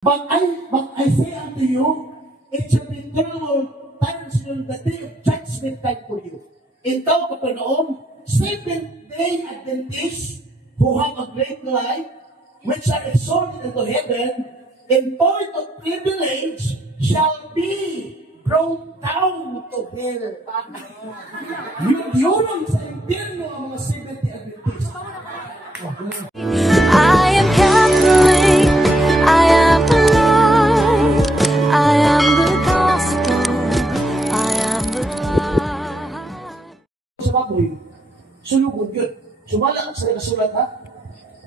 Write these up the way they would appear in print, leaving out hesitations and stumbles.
But I say unto you, it shall be terrible times in the day of judgment time for you. In Thou, Capernaum, Seventh-day Adventists who have a great light, which are exalted into heaven, in point of privilege, shall be brought down to hell. Yun ang sa impyerno ang mga Seventh-day Adventists. I am Catholic, I am alive, I am the gospel, I am the light. Sa baboy, sulugod yun. Sumala sa nagasulat ha.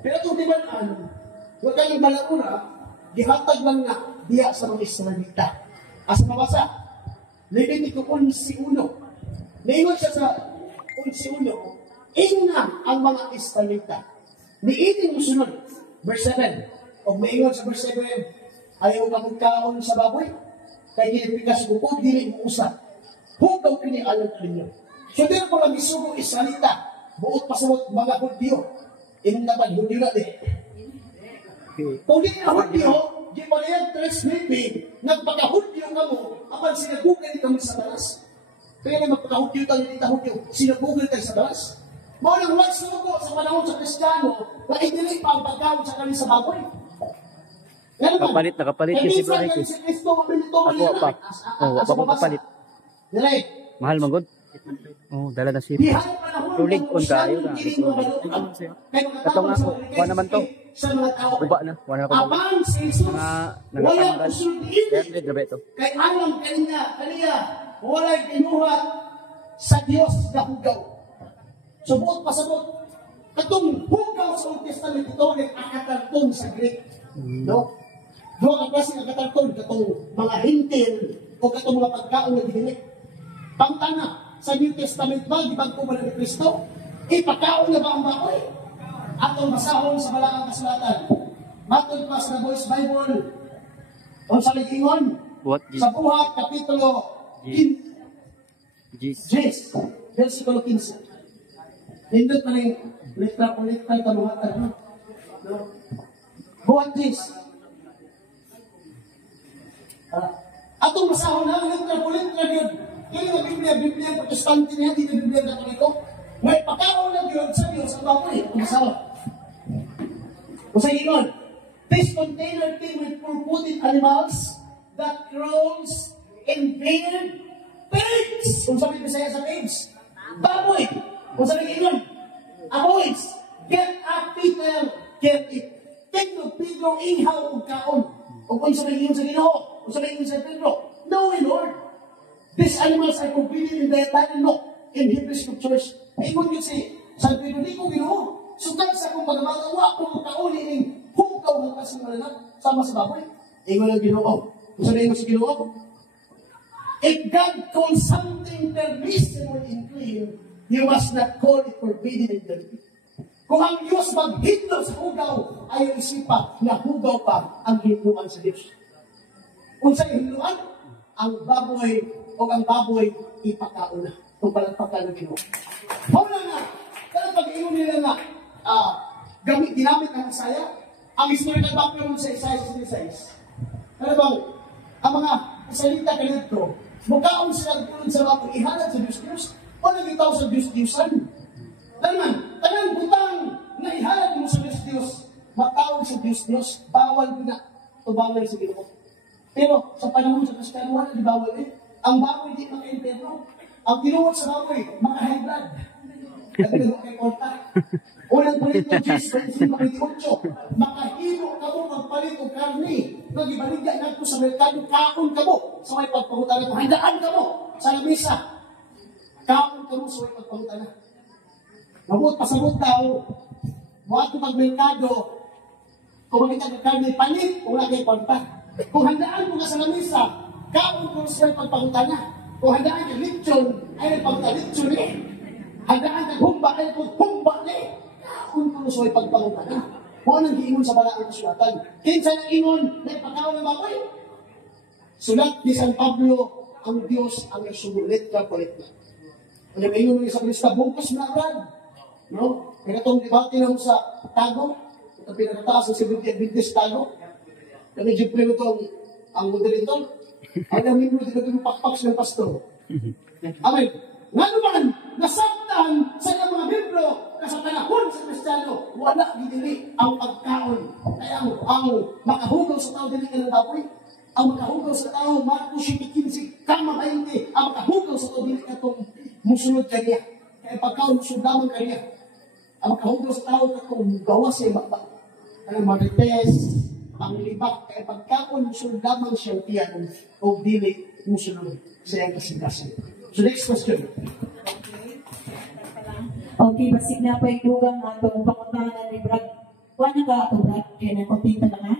Pero itong tibalaan, huwag kang balaura, gihatag lang nga diya sa mga Israelita. Asa mabasa, Levitico 11:1. Naingon siya sa 11:1, ingna ang mga Israelita. Niitin mo sunod, verse 7. O maingon sa verse 7, ayaw ka magkaon sa baboy, kaya ginipikas ko po, dili mo usap. Hugaw kinialam ninyo. So din po lang isugo Israelita, buot pasamot mga Hudyo. Naman, Hudyo na din. Kung di na Hudyo, di pa yan transmitting, nagpaka-Hudyo ka mo, apan sinagugay kami sa balas. Kaya na magpaka-Hudyo tayo, dito Hudyo, sinagugay tayo sa balas. Mga nang huwag sugo sa panahon sa Kristiyano, na idili pa ang pagkaon sa kanya sa baboy. Nakapalit kasi si Brother Chris. Ako pa. Oo, ako kapalit. Mahal magod. Oh, dala na si tulig on kayo na. Kato nga ako, kuha naman to. Uba na, kuha na ako. Mga nangatanggal. Kaya grabe ito. Kay alam kaniya, walay ginuhat sa Diyos na hugaw. Subot pasabot. Katong hugaw sa Old Testament ito, nag-akatarton sa Greek. No? Doon ang klase ng akatarton, katong mga hintil o katong mga pagkaon na dinilik. Pangtana, sa New Testament ba, di ba ko ba ni Kristo? Ipakaon na ba ang bakoy? Atong basahon sa Malaang Kasulatan. Matod pa sa The Voice Bible. O sa Ligingon, sa Buhat, Kapitulo 10, versikulo 15. Nindot na rin, letra taluhatan. Buhat 10. Atong basahon na, letra yun. Kaya yung Biblia, Protestante niya, hindi na Biblia na ito. May pagkaon lang yun sa Diyos ang baboy. Kumasawa. Kusay yun. This container came with four-footed animals that crawls and beard pigs. Kung sabi Bisaya sa pigs. Baboy. Kung sabi yun. Aboys. Get up, Peter. Get it. Tingno, Pedro, ihaw o kaon. O kung sabi yun sa Ginoo. Kung sabi yun sa Pedro. No, Lord. These animals are forbidden in the entire law in Hebrew Scriptures. Ingon yun si San Pedro, di ko Ginoo. Sugat sa kong pagmagawa kung kauli ng hukaw ng kasimulanan sama sa baboy. Ingon ang Ginoo. Kung sabi mo si Ginoo, if God calls something permissible and clean, you must not call it forbidden and dirty. Kung ang Diyos maghindol sa hugaw, ayaw isipa na hugaw pa ang hinduan sa Diyos. Kung sa hinduan, ang baboy o ang baboy ipakauna kung palagpakan ng Ginoo. Muna nga, kaya pag-iyon nila nga, ginamit ang Isaiah, ang historical background sa Isaiah 66. Kaya bang, ang mga salita kanito, mukhaon sila tulad sa mga ihalad sa Diyos-Diyos, walang itaw sa Diyos-Diyosan. Tanang butang na ihalad mo sa Diyos-Diyos, matawag sa Diyos-Diyos, bawal mo na, tubawal sa Ginoo. Pero sa panahon sa Kristiyano, wala di bawal eh. Ang baboy di maka-impero. Ang tinuot sa baboy, maka-high blood. At ito kay Porta. Unang Korinto 10:28, makahilo ka mo magpalit o karni. Nag-ibaligyan na ko sa merkado, kaon ka mo. Sa may pagpamutan ko, handaan ka mo sa lamisa. Kaon ka mo sa may pagpamutan na. Mabot pasabot daw, buhat ko pag-merkado, kung makita ka karni, palit, wala kay Porta. Kung handaan mo ka sa lamisa, kaon ko sa may pagpamutan na. Kung handaan ka litsyon, ay nagpamutan litsyon eh. Handaan ka humba, ay humba eh. Kaon ko sa may pagpamutan na. Kung anong giingon sa Malaang Kasulatan. Kinsa na ingon, nagpakaon na baboy. Sulat ni San Pablo, ang Diyos ang nagsugulit ka palit-palit. Ano ba ingon ng isang lista, bungkos na agad. No? Kaya itong debate lang sa tago, itong pinagataas ng Seventh-day Adventist tago. Kaya siyempre ito ang moderator. Ang namin mo dito yung pakpak ng pastor. Amen. Nga naman, nasaktan sa mga membro na sa panahon sa Kristiyano, wala dili ang pagkaon. Kaya ang makahugaw sa tao dili ka ng dapoy. Ang makahugaw sa tao, Marcos 15, kama 20, ang makahugaw sa tao dili ka itong musunod kanya. Kaya pagkaon musundaman kanya. Ang makahugaw sa tao katong gawa siya bakbak. Kaya marites, panglibak, kaya pagkaon musundaman siya tiyan o dili musunod sa iyang kasingkasin. So next question. Okay, basig na pa yung lugang atong pakuntahan ni Brad. Wala ka ato, Brad? Kaya na kompleto na nga?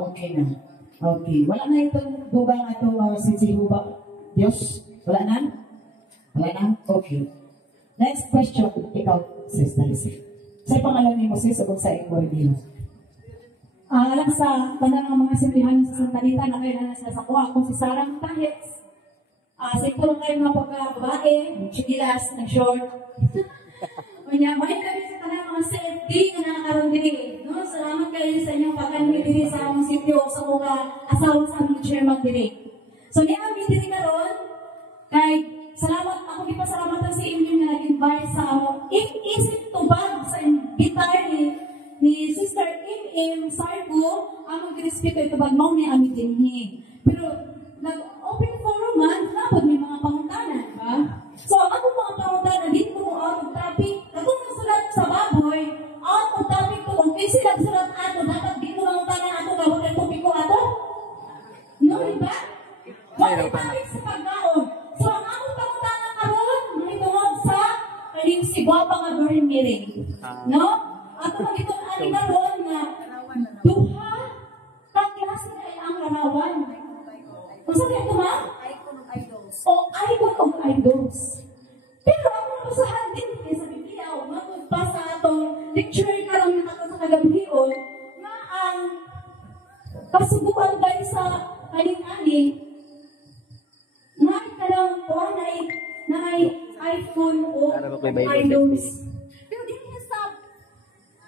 Okay na. Okay. Wala na itong lugang atong si Jehovah Diyos? Wala na? Wala na? Okay. Next question. Ikaw, Sister Lizzie. Sa pangalan ni Moses, sabon sa ikaw rin. Alam sa tanan ng mga simplihan sa santalita na kayo na sa kuha kung si Sarah Tahits. Siguro kayo mga pagkababae, chigilas, nag-short. May kami sa tanang mga safety na nakakaroon din. No? Salamat kayo sa inyong pagkanwi din sa among sityo sa mga asawa sa aming chairman din. So, niya kami din karoon, kay salamat, ako ipasalamatan sa inyo na nag-invite sa among isip tubag sa gitar ni Sister Im Sargo, among ginispeto itubag mo ni amin din. Pero, nag-open forum man, dapat may mga pangutanan, ba? So, ako mga pangutanan, dito mo out of topic. Kung nasulat sa baboy, out of topic to, kung kasi nagsulat ato, dapat dito pangutanan ato, gawin ang topic ko ato? No, diba? Bakit topic sa pagkaon? So, ang akong pangutanan karon, nitungod sa kaling si Guapa nga Gorin Miring. No? Ato magitong ani karon nga, duha, kaklase na ang larawan. Kung saan ito ma? Icon of idols. O icon of idols. Pero ako nabasahan din sa Biblia, magpasa itong lecture karong nakata sa kagabihion, na ang kasubukan dahil sa kaling-ani, na ikalang kuha na ay icon of idols. Pero din sa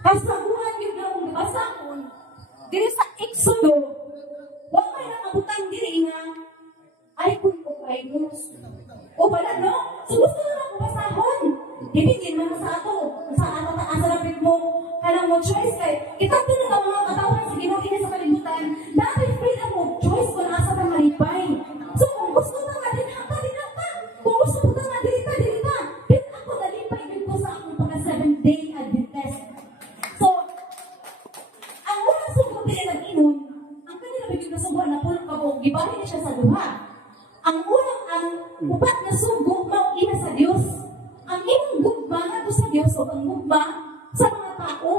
kasabuhan yun na kung nabasahon, din sa Exodo, huwag may nakabutang diri na icon of idols. O pala, no? So gusto na lang basahon. Hindi man sa ato. Sa ato taasa lapit mo. Kanang mo choice kay. Kita din ang mga katawan sa ginugin sa kalibutan. Dahil freedom of choice kung asa ka maripay. So kung gusto na nga din hata, din hata. Kung gusto na nga dirita, dirita. Din ako nalipay din ko sa akong pagka 7-day Adventist. So, ang unang sugot din nag-inon, ang kanila bigyan na subuan na pulong kabog, gibahin niya siya sa luha. Ang unang, ang upat na sugo, mauina sa Diyos. Ang imong gugma na to sa Diyos o ang gugma sa mga tao.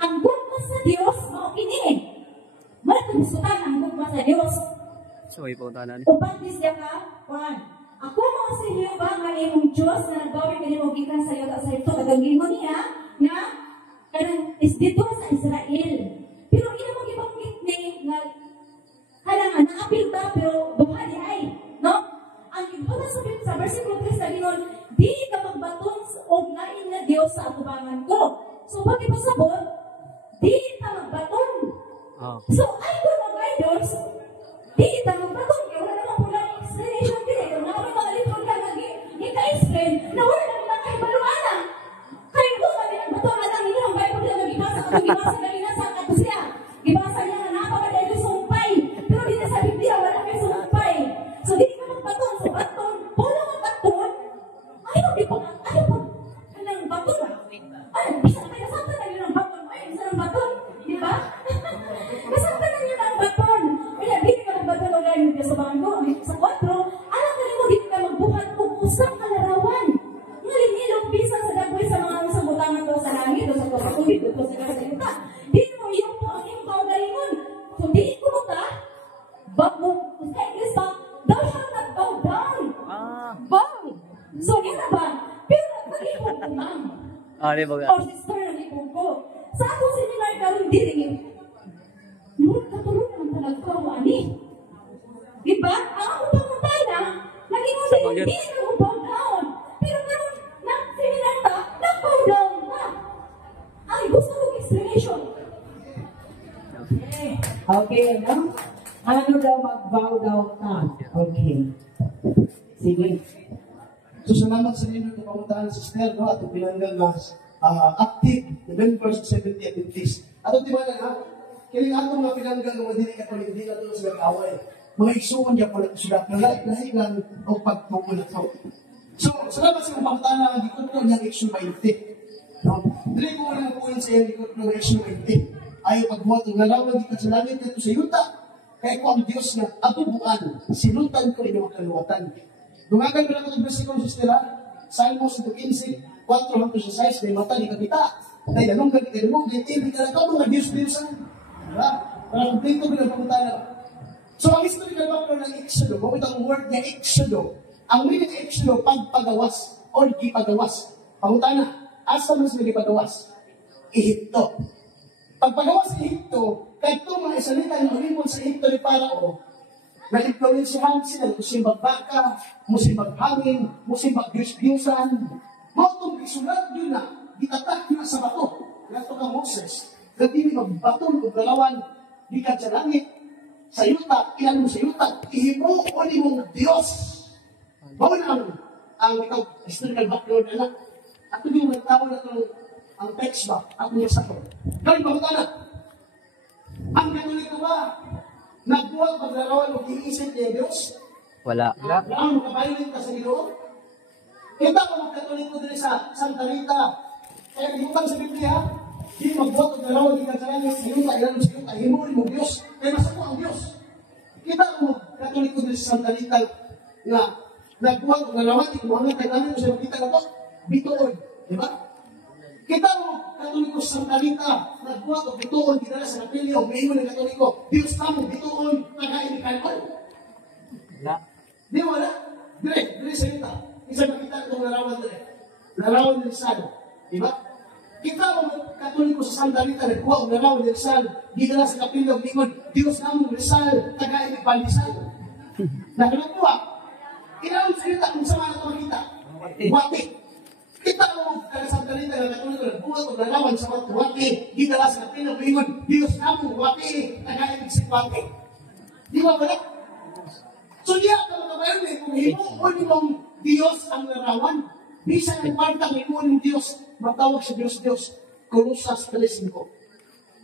Ang gugma sa Diyos, maukini. Malatusutan ang gugma sa Diyos. So, ipuntahan Upat ni siya ka, Juan. Ako mga sa iyo ba nga imong Diyos na nagawin kanimo gikan sa iyo at sa ito. Kagagin mo niya na kanang is dito sa Israel. Pero ina mo gibanggit ni na halangan, naapil ta pero duha di ay. No? Ang ibang sa versikulo 3 sabi nun, di ka magbaton o lain na Diyos sa atubangan ko. So, pag ipasabot, di ka magbaton. So, idol of idols, di ka magbaton. Wala naman po lang explanation din. Kung naman mga litron ka nag-explain, na wala naman lang kayo maluana. Kayo po kami nagbaton na lang nila. Ang Bible na nagibasa. Kung gibasa na rin sa katusya. Gibasa niya na napakadali yung sumpay. Pero di na sa Biblia, wala kayo sumpay. So, di ka magbaton. So, baton. Pula ang baton. Ayaw, di pa. Ayaw po. Anong baton? Ay, bisa na kayo. Santa na yun ang baton. Ay, bisa ng baton. Di ba? Santa na yun ang baton. Kaya, di ka magbaton o gano'n ka sa bangko. Sa 4, alam ka rin mo, di ka magbuhat kung usang kalarawan. Ngalin-ilong bisa sa dagway sa mga sa butangan ko sa langit o sa kapatubig o sa kasalita. Di mo yung po ang iyong kaugalingon. So, di ko mo ta, bag mo, sa English ba, thou shalt not bow down. Bow. So, yun na ba? Pero, nag-ipon ko, ma'am. di ba? Or sister, nag-ipon ko. Sa atong seminar karon diri, Lord, katulong naman talaga ko, ani. Diba? Ang akong pangutana, nag-ingon din, di na mo bow down. Pero karon, nag-seminar ta, nag-bow down na. Ay, gusto kong explanation. Okay, Okay, no? Ano daw mag-vow daw ka? Okay. Sige. So, salamat sa inyo na pamuntahan, Sister, no? At pinanggal na active, November 70 Adventist. At ito ba ha? Kiling ato mga pinanggal ng mga dili katolik, hindi na ito sa nag-away. Mga isuon niya pala sulat na lahi lang o pagtukol na ito. So, salamat sa mga pamuntahan na likod ko niyang Action 20. No? Dili ko walang puhin sa iyang likod ng Action 20. Ayaw pagbuhat ng lalawan dito sa langit dito sa yuta. Kaya ko ang Diyos na atubuan, sinutan ko inyong kaluwatan. Dumagan ko lang itong versikulo sa Stella, Salmos 15, 4 hanggang 6, may mata ni kapita. Dahil anong galit kayo mo, gitili ka na ito, mga Diyos-Diyosan. Diba? Para kumplito ko ng pagkutana. So, ang historical background ng Exodo, kung itong word na Exodo, ang meaning Exodo, pagpagawas o gipagawas. Pagkutana, asa mas may gipagawas? Ehipto. Pagpagawas sa Ehipto, kahit itong mga isalita ng malimon sa Ehipto ni Parao, na-influensyahan sila, musimbag baka, musimbag hangin, musimbag Diyos-Diyosan. Motong isulat yun na, itatak yun sa bato. Nato ka Moses, hindi magbatong kung galawan, di ka sa langit, sa yuta, ilan mo sa yuta, ihimo o ni mong Diyos. Bawal ang ikaw, historical background na at yung nagtawag na itong ang text ba, at niya sa ko. Kaya pagkutana, ang Katoliko ba, nagbuwag paglarawan o iisip niya Diyos? Wala. Ang makabailin ka sa Ginoo? Kita ko mga Katoliko din sa Santa Rita. Kaya ibutang sa Biblia, hindi magbuwag paglarawan, hindi ka sa langit, inuta, ilan mo sa inuta, himurin mo Diyos. Kaya nasa ko ang Diyos. Kita ko mga Katoliko din sa Santa Rita na nagbuwag paglarawan, inuhangan tayo namin sa makita na to, bituon. Diba? Kita mo, Katoliko sa Santa Rita, nagbuhat o bituon, ginala sa kapilyo, mayroon ng Katoliko, Diyos kamo, bituon, tagain ni Kalkon. Wala. Di wala? Dire sa Rita. Isa makita itong larawan dire. Larawan ng Rizal. Diba? Kita mo, Katoliko sa Santa Rita, nagbuhat o larawan ng Rizal, ginala sa kapilyo, mayroon, Diyos kamo, Rizal, tagain ni Palisal. Nakalagpuwa. Kinawin sa Rita, kung sama na ito makita. Wati. Kita mo, Santa Rita, na Katoliko, nagbuhat o larawan sa wati, ginala sa kapilyo, mayroon, Diyos kamo, wati, tagain ni Wati. Di ba ba? So diya ka makabayan eh, kung himuon mong Diyos ang larawan, bisan ang partang himuon ng Diyos, matawag sa Diyos, Kolosas 3:5.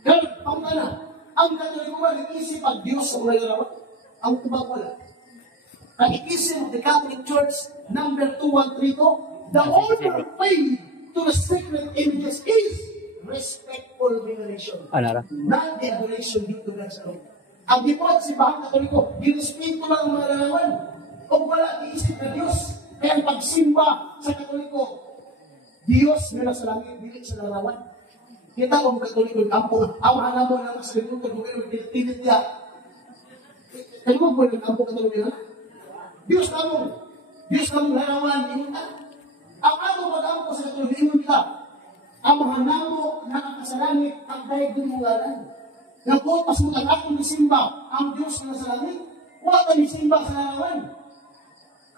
Kaya, pangkana, ang Katoliko ba, nag-isip ang Diyos ang larawan? Ang tubag wala. Ang ikisip of the Catholic Church, number 2132, the order of faith to the sacred images is respectful veneration. Anara. Not the adoration due to God's alone. Ang dipot si Bahang Katoliko, ginuspito lang ang mga larawan. O wala, iisip na Diyos. Kaya ang pagsimba sa Katoliko, Diyos na sa langit, bilik sa larawan. Kita ko ang Katoliko, ang hana mo na sa limutan, kung mayroon tinitinit niya. Kaya mo po yung kampo Katoliko na? Diyos na mong larawan, inuta. Ang ato mag-ampo sa Katoliko, inuta. Ang hana mo na sa langit, ang dahil doon mong ngalan. Nakupas mo ang akong isimba, ang Diyos na sa langit, wala kang isimba sa larawan.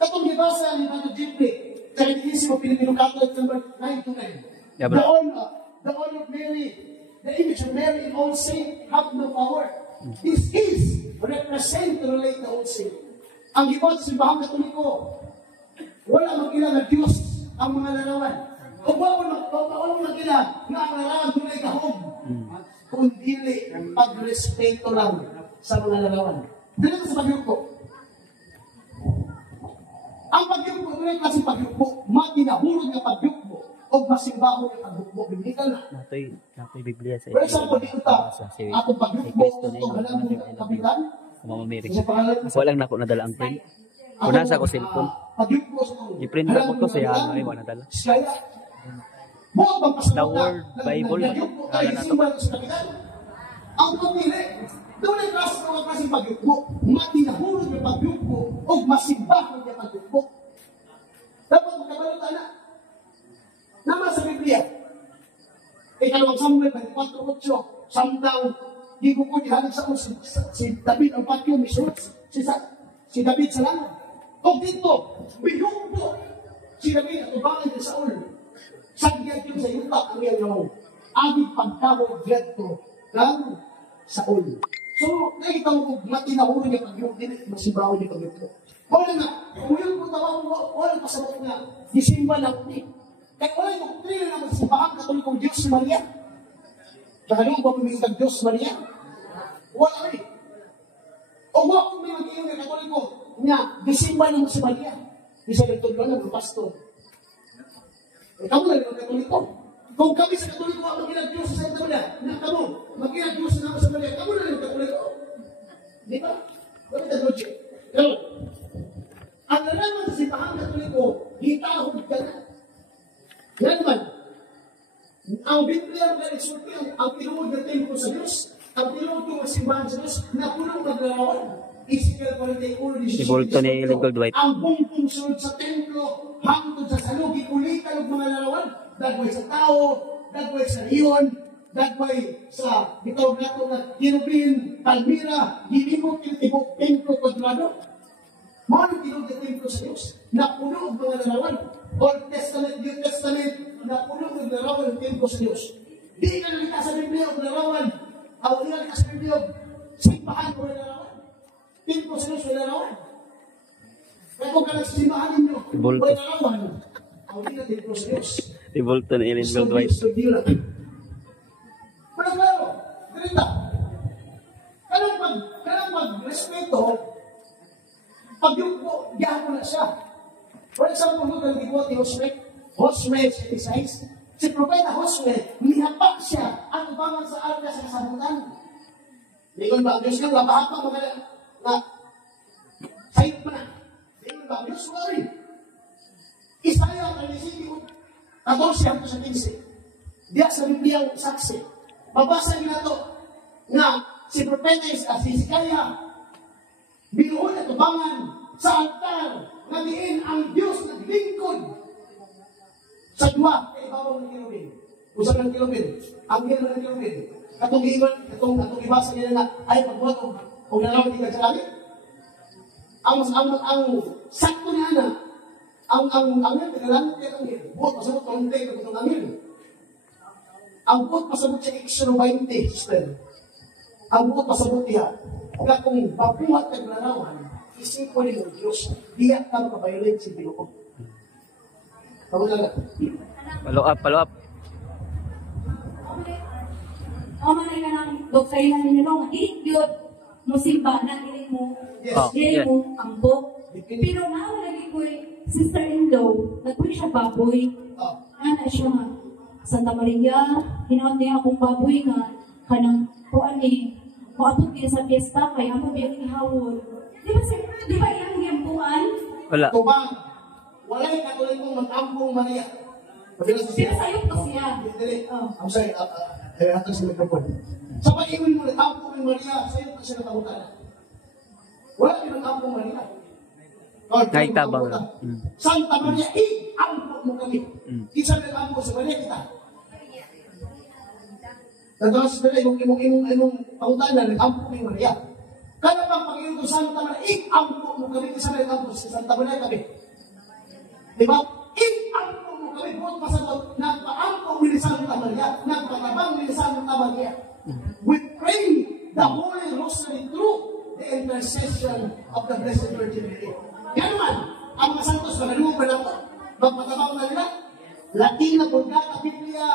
Katong gibasa ni Pato Jeffrey, kaya inisip mo Pilipino Catholic number 929. Yeah, The honor of Mary, the image of Mary in all saints have no power. This is represent to relate the all saints. Ang gibot sa Bahang Katoliko, wala magkila na Diyos ang mga larawan. O wala magkila na ang larawan tunay kahog. Kundi pagrespeto lang sa mga larawan. Dito sa pagyuko. Ang pagyuko, may kasi pagyuko, matinahulog na pagyuko, o masimbaho na pagyuko, biblikal na. Natoy Biblia sa For example, dito ta, atong pagyuko, itong halang ng kapitan, Mamamirik. sa pangalan, Walang nako nadala ang print. Kung nasa ko cellphone, pagyuko sa i-print na ko to sa ano ay wala nadala. Kaya, mo bang The Word Bible, kaya na to. Ang pamili, doon ay klase ng mga klaseng pagyukbo, matinahulog ng pagyukbo, o masimbah ng pagyukbo. Dapat magkabalutan na. Naman sa Biblia, ikalawang Samuel 24:8, samtang di ko po dihanag sa si David ang patyo, si David sa langit. O dito, biyukbo si David at ubangan ni Saul. Sagyat yun sa yuta ang iyang nawang. Agit pagkawag dito ng Saul. So, nakita mo kung matinahuro niya pag yung masibaw niya pag yung wala nga, kung yung tawag mo, wala pasabot nga, Disimba lang ni. Kaya wala yung doktrina na magsibahan katolikong Diyos Maria. Kaya ba pumisag Diyos Maria? Wala rin. O wala kung may mag-iyon na katoliko, nga, Disimba lang si Maria. Isa nagtod lang ng pastor. Ikaw mo lang yung katoliko. Kung kami sa katoliko ang mag-inag Diyos sa Santa Maria, na kamo, mag-inag Diyos sa Santa Maria, kamo na yung katoliko. Di ba? Wala yung logic. Pero, ang nalaman sa simbahan katoliko, hitahog ka na. Yan naman, ang Biblia ang nagsulti, ang tinuod na templo sa Diyos, ang tinuod ng simbahan sa Diyos, na punong maglarawan. Ezekiel 41, Si Bolto ni Legal Dwight. ang buong sunod sa templo, hangtod sa salog, ikulitan ng mga larawan, dagway sa tao, dagway sa riyon, dagway sa bitawag nato na kirubin, palmira, hinimot yung tibok templo kwadrado. Mga tinuod na templo sa Diyos, na puno ang mga larawan. Old Testament, New Testament, na puno ang larawan ng templo sa Diyos. Di ka nalita sa Biblia ang larawan, ang nalita sa Biblia, simbahan ko na larawan. Templo sa Diyos, wala larawan. Kaya kung ka nagsimbahan ninyo, wala larawan, ang nalita templo sa Diyos. Si Bolto ni Legal Dwight. Pero claro, ganito. Kailang mag-respeto, pag yung po, diyan ko na siya. For example, kung nagigwa ni Josue 76, si Propeta Josue, minapa siya ang ubangan sa arka sa kasabutan. Hindi ko ba, Diyos nga, labahapang mga na sa'yo pa na. Hindi ko ba, Diyos nga rin. Isaya 14-15. Diya sa Biblia ang saksi. Babasa niyo na ito na si Propeta si Hezekiah, binuhon at tubangan sa altar na diin ang Diyos naglingkod sa dua kay ibabaw ng kirubin. Usap ng kirubin, ang gila ng kirubin. Katong ibasa nila na ay pagbuhat o nalaman di ka sa langit. Ang sakto niya na, ang angin, nagalangot niya ang angin. Buhat pasabot ng hindi ka itong angin. Ang buhat pasabot siya Exodus 20, sister. Ang buhat pasabot niya, kaya kung babuhat ng larawan, isipo ni ng Diyos, diyak ka makabayalit si Pinoon. Tama na. Follow up. Ako man ay kanang doktrina ninyo nung iigyot mo simba na dili mo ang book. Pero nga lagi ko sister-in-law, nagpuwi siya baboy. Ana siya nga, Santa Maria, hinaot niya akong baboy nga, kanang kuan ni, maabot niya sa piyesta, kaya mo biyang ihawol. Di ba iyang hiyampuan? Wala. Tubang, wala'y katolikong mag-ampong Maria. Sinasayok ko siya. I'm sorry, hatang sa mikrofon. Sa pag-iwin mo, nag-ampong ng Maria, sa'yo pa siya natabutan. Wala yung nag-ampong Maria. Naitabang. Santa Maria, i-ampong mo kami. Isa nag-ampong sa Maria kita. Nagkakas nila, imong pangutanan, nag-ampong ng Maria. Kaya bang Panginoon ko Santa Maria, i-ampong mo kami, isa nag-ampong sa Santa Maria kami. Diba? I-ampong mo kami, buot pasabot, nagpa-ampong ni Santa Maria, nagpatabang ni Santa Maria. We pray the Holy Rosary through the intercession of the Blessed Virgin Mary. Yan naman, ang mga santos, magalumo pa lang ito. Magpatabang na nila. Latina, Bulgata, Biblia,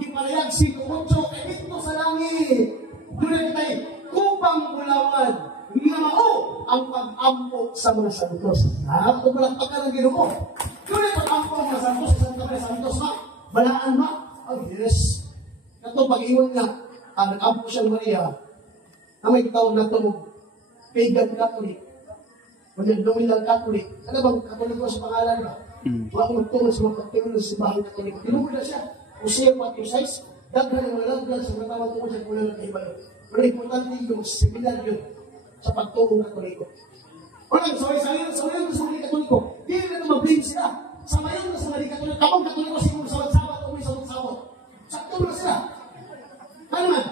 Gipalayag, 5-8, kay dito sa langit. Doon na tayo, kupang bulawan, nga mao ang pag-ampok sa mga santos. Kung walang pagka ng Ginoo. Doon na pag-ampok ng mga santos, sa Santa Maria Santos, ma? Balaan, ma? Oh, yes. Ito, pag-iwan nga, nag-ampok siya Maria, ang may tawag na ito, pagan Catholic. Nominal Catholic. Ano bang Catholic ko sa pangalan ba? Wala akong magtungod sa mga pagtungod sa simbahan Catholic. Tinugod na siya. Hosea 4:6, daghan ng mga lagdan sa mga tawag tungkol sa kulang ng iba yun. Pero importante yung seminar yun sa pagtungkol Katoliko. Walang saway-saway sa mga Katoliko. Hindi na ito mag-blame sila. Sa mayon na sa mga Katoliko. Kapag Katoliko siguro sa sabat o may sabot-sabot. Sakto na sila. Ano man?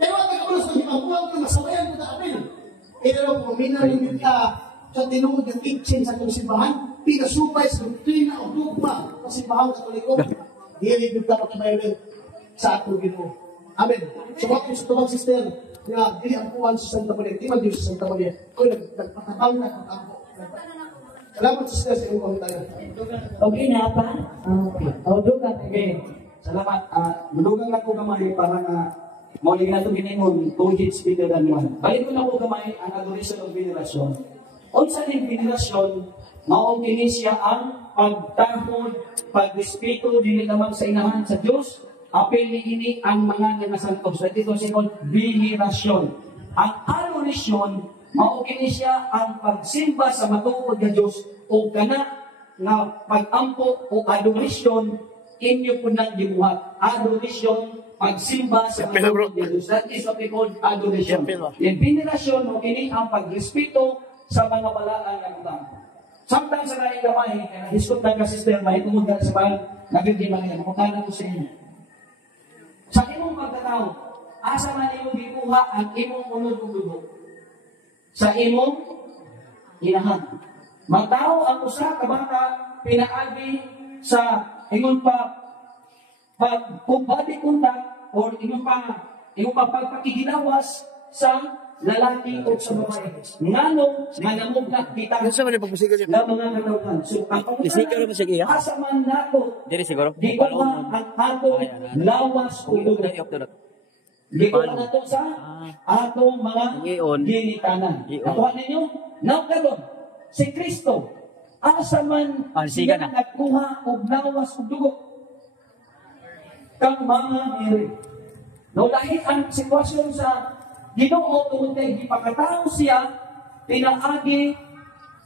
Pero ang nagkakulos ng imabuang ko, masawayan ko na apil. Pero kung minalimit ka sa tinungod ng teaching sa itong simbahan, pinasupay sa doktrina o dogma ng simbahan Katoliko, hindi ka pagkabayaran sa atong Ginoo. Amen. So, what yung sa tubag sister, nga, dili ang kuwan sa Santa Maria, di man Diyos sa Santa Maria. Kung nagpatabang na ang ampo. Salamat sister sa iyong komentayo. Okay na pa? Okay. O, dugan. Okay. Salamat. Madugang na ko gamay para nga mauling na ito giningon 2 hits bigger than 1. Balik ko na ko gamay ang adoration of veneration. Unsa ning veneration, maong kini siya ang pagtahod, pagrespeto dili naman sa inahan sa Dios. Apil ini ang mga nagasantos. So ito siya called veneration. Ang adoration, mao kini siya ang pagsimba sa matuod nga Dios o kana nga pag-ampo o adoration inyo po nang gibuhat. Adoration, pagsimba sa matuod nga Dios. That is what we call adoration. Yung veneration, mo kini ang pagrespeto sa mga balaan nga utang. Sometimes sa laing gamay, kaya hiskot na ka sister, may tumugan sa bahan, nagiging mga makukala ko sa inyo. Sa imong pagkatao, asa man imong gikuha ang imong unod ug dugo? Sa imong inahan. Matao ang usa ka bata pinaagi sa ingon body contact or ingon pa pagpakiginawas sa lalaki o sa babae. Ngano nga namugna kita Ano sa man pagpasigaw siya? na mga katawhan. So, ang Isigaw naman siya, iya? asa man nato Dili siguro. di ko ang atong lawas o dugo. Di ko na ito sa atong mga Iyon. ginikanan. Iyon. Nakuha ninyo? Now karon, si Kristo, asa man Siga na. nagkuha o lawas o dugo. Kang mga miri. No, dahil ang sitwasyon sa Ginoo tungod kay gipakatao siya, pinaagi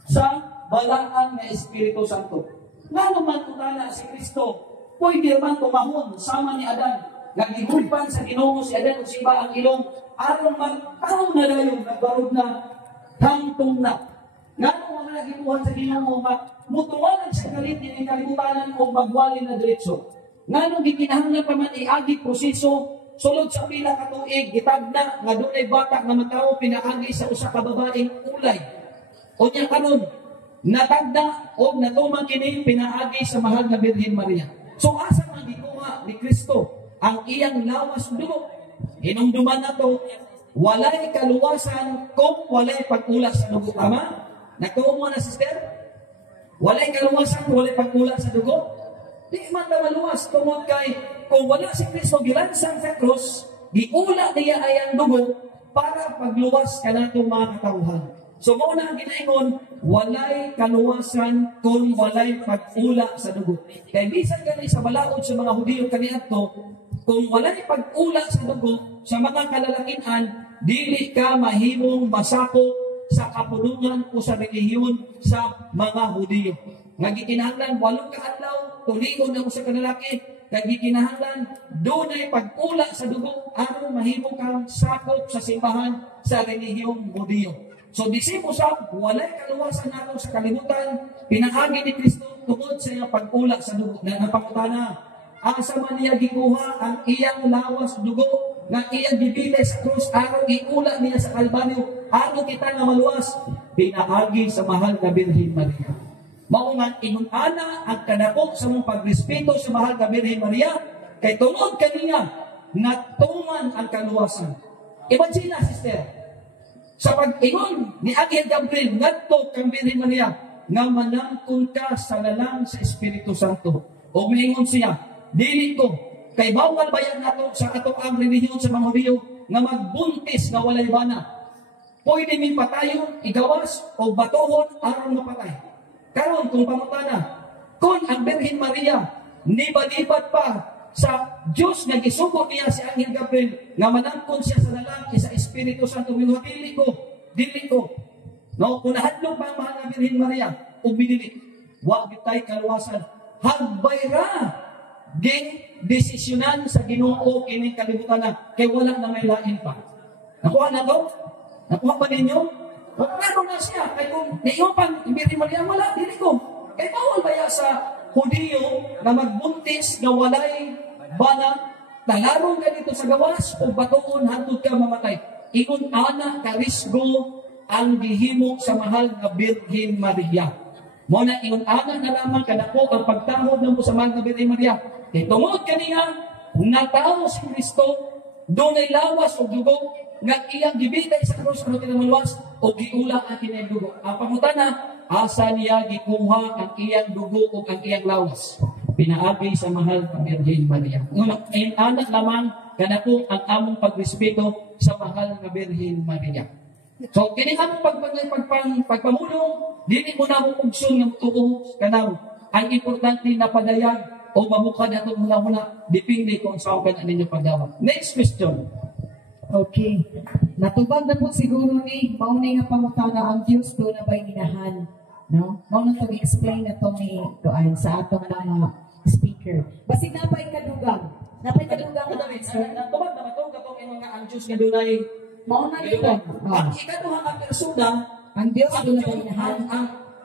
sa balaan nga Espiritu Santo. Nga naman utala si Kristo, pwede man tumahon sama ni Adan, nagigulpan sa Ginoo si Adan o si iba ang ilong, aron magtao na dayon, nagbarog na, hangtong na. Nga naman mga nagibuhan sa Ginoo, mutuwanan sa kalit ng kalibutanan o magwali na diretso. Nga nung gikinahanglan pa man iagi proseso, sulod sa pila ka tuig, gitagna nga dunay bata nga matao pinaagi sa usa ka babaeng ulay. O niya karon, natagda o natumang kini pinaagi sa mahal na Birhen Maria. So asa man gikuha ni Kristo ang iyang lawas dugo? Hinumduman na to, walay kaluwasan kung walay pag-ula sa dugo. Tama? Nagtuo mo na sister? Walay kaluwasan kung walay pag-ula sa dugo? Di man na maluwas tungod kay kung wala si Kristo gilansang sa krus, giula niya ay ang dugo para pagluwas ka natong mga katauhan. So muna ang ginaingon, walay kaluwasan kung walay pag-ula sa dugo. Kaya bisan gani sa balaod sa mga Hudiyo kaniadto, kung walay pag-ula sa dugo sa mga kalalakihan, dili ka mahimong masako sa kapulungan o sa relihiyon sa mga Hudiyo. Nga gikinahanglan 8 ka adlaw, tuligon na mo sa kanalaki, nga gikinahanglan dunay pag-ula sa dugo aron mahimo kang sakop sa simbahan sa relihiyong Hudiyo. So disipo sa walay kaluwasan nato sa kalibutan, pinaagi ni Kristo tungod sa iyang pag-ula sa dugo. Na napangutana, asa man niya gikuha ang iyang lawas dugo nga iyang gibilay sa krus aron iula niya sa Kalbaryo, aron kita nga maluwas, pinaagi sa mahal na Birhen Maria. Mao nga ingon-ana ang kadako sa mong pagrespeto sa mahal na Birhen Maria, kay tungod kaniya natuman ang kaluwasan. Imagine na, sister, sa pag-ingon ni Angel Gabriel, ngadto kang Birhen Maria, nga manangkon ka sa lalang sa Espiritu Santo. O mingon siya, dili ko, kay bawal bayan nato sa ato ang relihiyon sa mga Hudiyo, nga magbuntis nga walay bana. Pwede min patayon, igawas, o batohon, aron mapatay. Karon kung pamutana, kung ang Birhen Maria nibalipat pa sa Diyos nga gisugo niya si Angel Gabriel nga manangkon siya sa lalaki sa Espiritu Santo, dili ko. No, kung nahadlok pa ang mahal na Birhen Maria, umidili, wag tay kaluwasan. Hagbay ra ging desisyonan sa Ginoo kining kalibutan na kay wala na may lain pa. Nakuha na to? Nakuha pa ninyo? Meron na siya. Kaya kung naiupan, Birhen Maria, wala, dili ko. Kaya bawal ba sa Hudiyo na magbuntis na walay bana, talarong ka dito sa gawas, o batoon, hantod ka mamatay. Ingon ana karisgo ang gihimo sa mahal na Birhen Maria. Muna ingon ana na lamang kadako ang pagtahod ng sa mahal na Birhen Maria. Kaya tungod kaniya, natao si Kristo, dunay lawas o dugo nga iyang gibitay sa krus ano tinamaluwas o giula ang kinayang dugo. Ang pangutana, asa niya gikuha ang iyang dugo o ang iyang lawas? Pinaagi sa mahal na Birhen Maria. Ngunit anak lamang kanako ang among pagrespeto sa mahal na Birhen Maria. So, kini among pagpamulong, dili mo na mo ugson ng tuo kanaw. Ang importante na padayag o mamukha nato mula-mula, depende kung saan ka na ninyo pagdawat. Next question. Okay. Natubag na po siguro ni, maunay nga pamutana ang Diyos doon na ba'y inahan. No? Maunay itong explain na itong ni Doan sa atong mga speaker. Basig na ba'y kadugang? Napa'y kadugang na sir? Tubag na ito, katong yung mga ang Diyos nga dunay Maunay ito. ang ikaduhang ang persona, Ang Diyos ang doon na Diyos, ba'y inahan.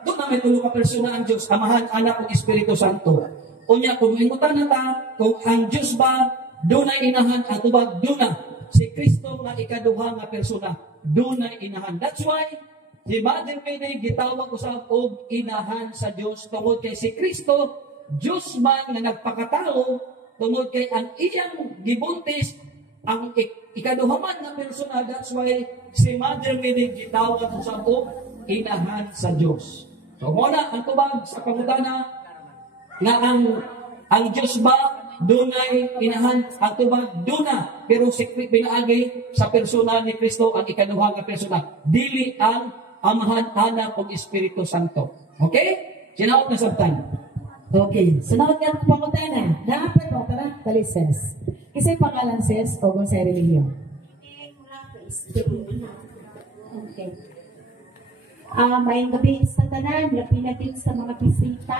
doon namin tulo ka persona ang Diyos, Amahan, Anak, ug Espiritu Santo. Unya, kung ingutan na ta, kung ang Diyos ba, doon ay inahan, at tubag, doon na. Si Kristo nga ikaduha nga persona, doon ay inahan. That's why, si Mother Mary, gitawag ko sa og inahan sa Diyos, tungod kay si Kristo, Diyos man na nagpakatao, tungod kay ang iyang gibuntis, ang ikaduha man nga persona, that's why, si Mother Mary, gitawag ko sa og inahan sa Diyos. So, muna, ang tubag sa pangutana, nga ang Diyos ba dunay inahan ang tubag duna pero si pinaagi sa persona ni Kristo ang ikaduha nga persona dili ang Amahan, Anak ug Espiritu Santo. Okay? Sinaot na sabtan. Okay. Sunod nga ang pangutana. Dapat po, tara, talises. Kisa'y pangalan sis o kung sa relihiyon? Okay. Mayang gabi sa tanan, lapi natin sa mga bisita.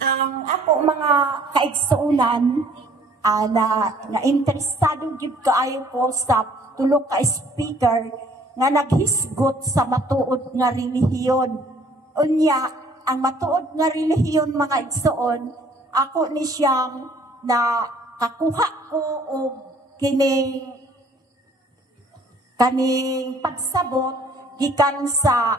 Ang ako mga kaigsuunan na interesado gyud kaayo ko sa tulo ka speaker nga naghisgot sa matuod nga relihiyon. Unya, ang matuod nga relihiyon mga igsuon, ako ni siyang na kakuha ko og kaning pagsabot gikan sa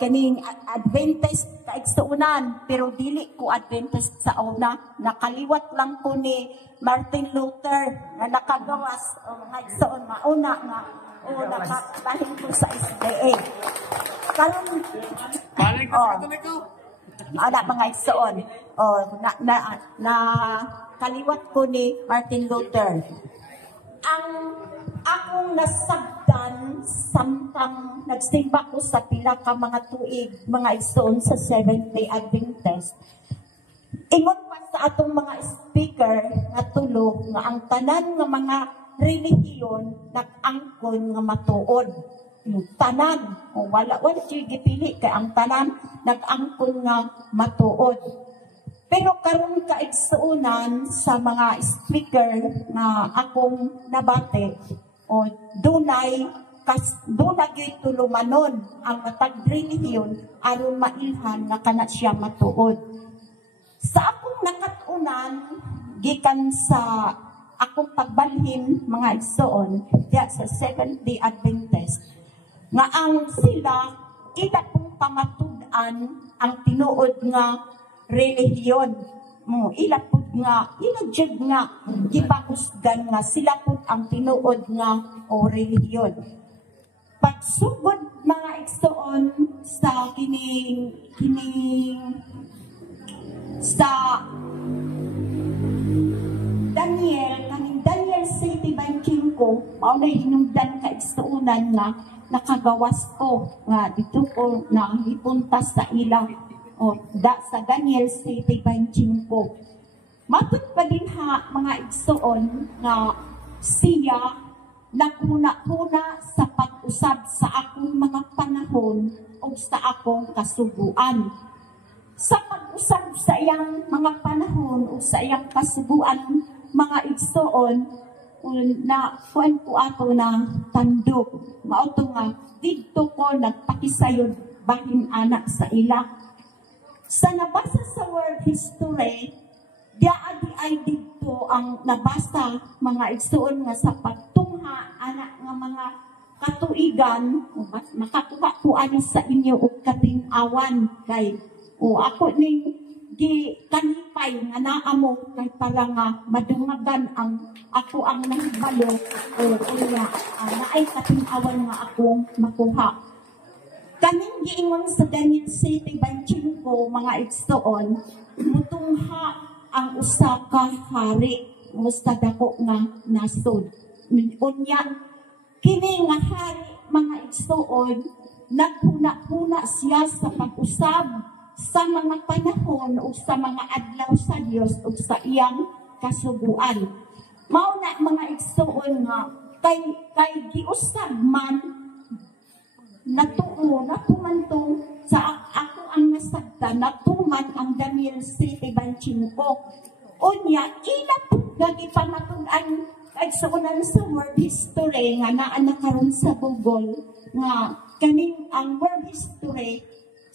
kaning Adventist kaigsuunan, pero dili ko Adventist sa una. Nakaliwat lang ko ni Martin Luther na nakagawas o mga igsuon mauna nga o nakabahin ko sa SDA. Karon mga igsuon na kaliwat ko ni Martin Luther. Ang akong nasabdan samtang nagsimba ko sa pila ka mga tuig, mga igsoon sa Seventh-day Adventist. Ingon pa sa atong mga speaker nga tulo nga ang tanan nga mga relihiyon nag-angkon nga matuod. Yung tanan, wala siya gipili kay ang tanan nag-angkon nga matuod. Pero karon kaigsuunan sa mga speaker nga akong nabate, o dunay tulumanon ang matag relihiyon aron mailhan nga kana siya matuod. Sa akong nakatunan gikan sa akong pagbalhin mga igsoon diya sa Seventh-day Adventist nga ang sila ila pong pamatud-an ang tinuod nga relihiyon. Ila pud nga gipahusgan nga sila pud ang tinuod nga o relihiyon. Pagsugod mga igsoon sa kining sa Daniel 7:25 mao na hinungdan ka igsuunan nga nakagawas ko nga dito ko na ipuntas sa ila sa Daniel 7:25. Matod pa din ha mga igsoon nga siya naguna-una sa pag-usab sa akong mga panahon o sa akong kasubuan. Sa pag-usab sa iyang mga panahon o sa iyang kasubuan mga igsoon na kuan ko ato na tandog. Mao to nga didto ko nagpakisayod bahin anak sa ila. Sa nabasa sa world history, diaadi ay dito ang nabasa mga igsuon nga sa pagtungha anak nga mga katuigan, makakuha ko ani sa inyo og kating-awan kay ako ning kanipay nga naamo kay para nga madungagan ako ang nahibalo o kaya naay kating-awan nga akong makuha. Kaning giingon sa Daniel 7:25 mga igsoon, mutungha ang usa ka hari sa dako nga nasod. Unya kini nga hari mga igsoon naghuna-huna siya sa pag-usab sa mga panahon o sa mga adlaw sa Dios o sa iyang kasuguan. Mao na mga igsoon nga kay giusab man natuo natumantong sa ako ang nasagta natuman ang Daniel 7:25. Unya ila gagi pamatud-an igsuonan sa world history nga naa na karon sa Google nga kaning ang world history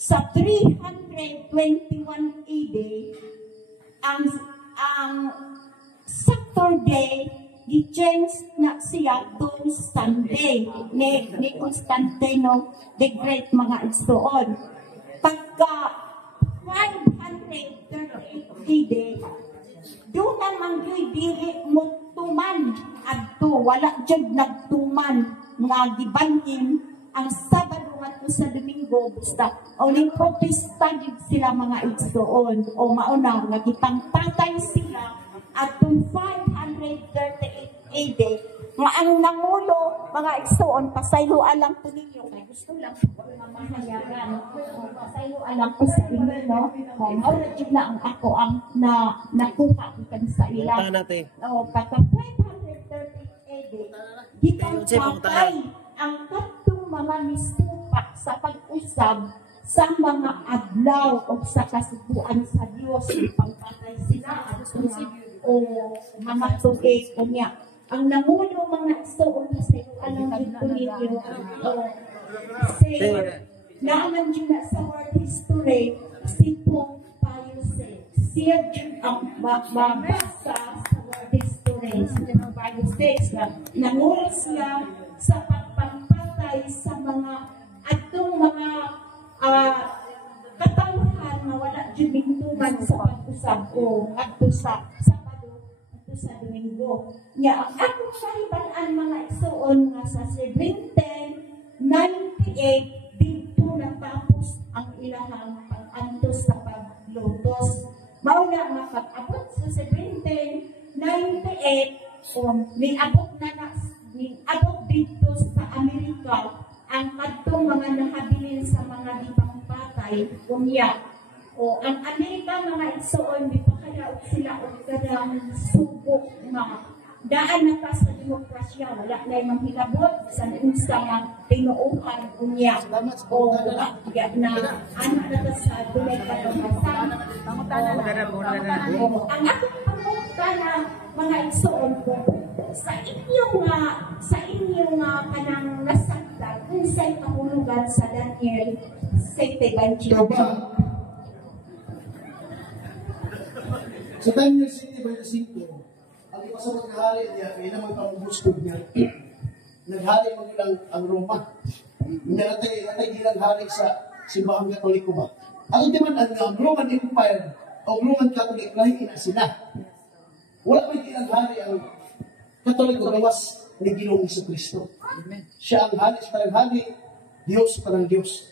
sa 321 AD, ang Saturday, gi-change na siya to Sunday ni Constantino the Great mga igsoon. Pagka 538 AD, doon naman yung dili mo tuman adto, wala dyan nagtuman nga gibanhin ang Sabado at sa Domingo basta uling propista sila mga igsoon o mauna nga gipangpatay sila at 538 AD nga ang nangulo mga igsoon pasayloan lang to ninyo kay gusto lang ko mamahayagan pasayloan lang ko sa inyo no mao na ang ako ang nakuha kan sa ila o pagka 538 AD gipangpatay ang mga mistupak sa pag-usab sa mga adlaw o sa kasubuan sa Dios pagpatay sila at o mga tugay kanya. Ang nangulo mga igsoon sa anong dito ninyo say naaman dyan na sa world history si Pope Pius VI. Siya dyan ang mabasa sa world history sa Pius VI na nangulo siya sa sa mga atong mga katawhan na wala dyan bintuman sa pag-usab o ato sa Sabado ato sa Domingo. Ang akong sahibanan mga igsoon nga sa 1798 dito natapos ang ilahang pag-antos sa paglutos. Mao na nga pag-abot sa 1798 niabot dito sa Amerika ang kadtong mga nahabilin sa mga dipangpatay kunya o ang Amerika mga igsoon di pa kaya sila og kadang subok nga daan na ta sa demokrasya wala na imong hilabot sa unsa nga tinuuhan kunya o na ana na ta sa dunay katumasan ang akong pangutana mga igsoon ko sa inyong kanang nasagdan unsay kahulugan sa Daniel 7:25. Sa Daniel 7:25, ang ipasabot na hari niya, may naman pang-buskog niya. Naghari mo nilang ang Roma. Natay gilang hari sa simbahang Katoliko ba? Ang timan ang Roman Empire o Roman Catholic lahi na sila. Wala pa gilang hari ang Katoliko gawas ni Ginoong Jesucristo. Siya ang hari sa parang hari, Diyos parang Diyos.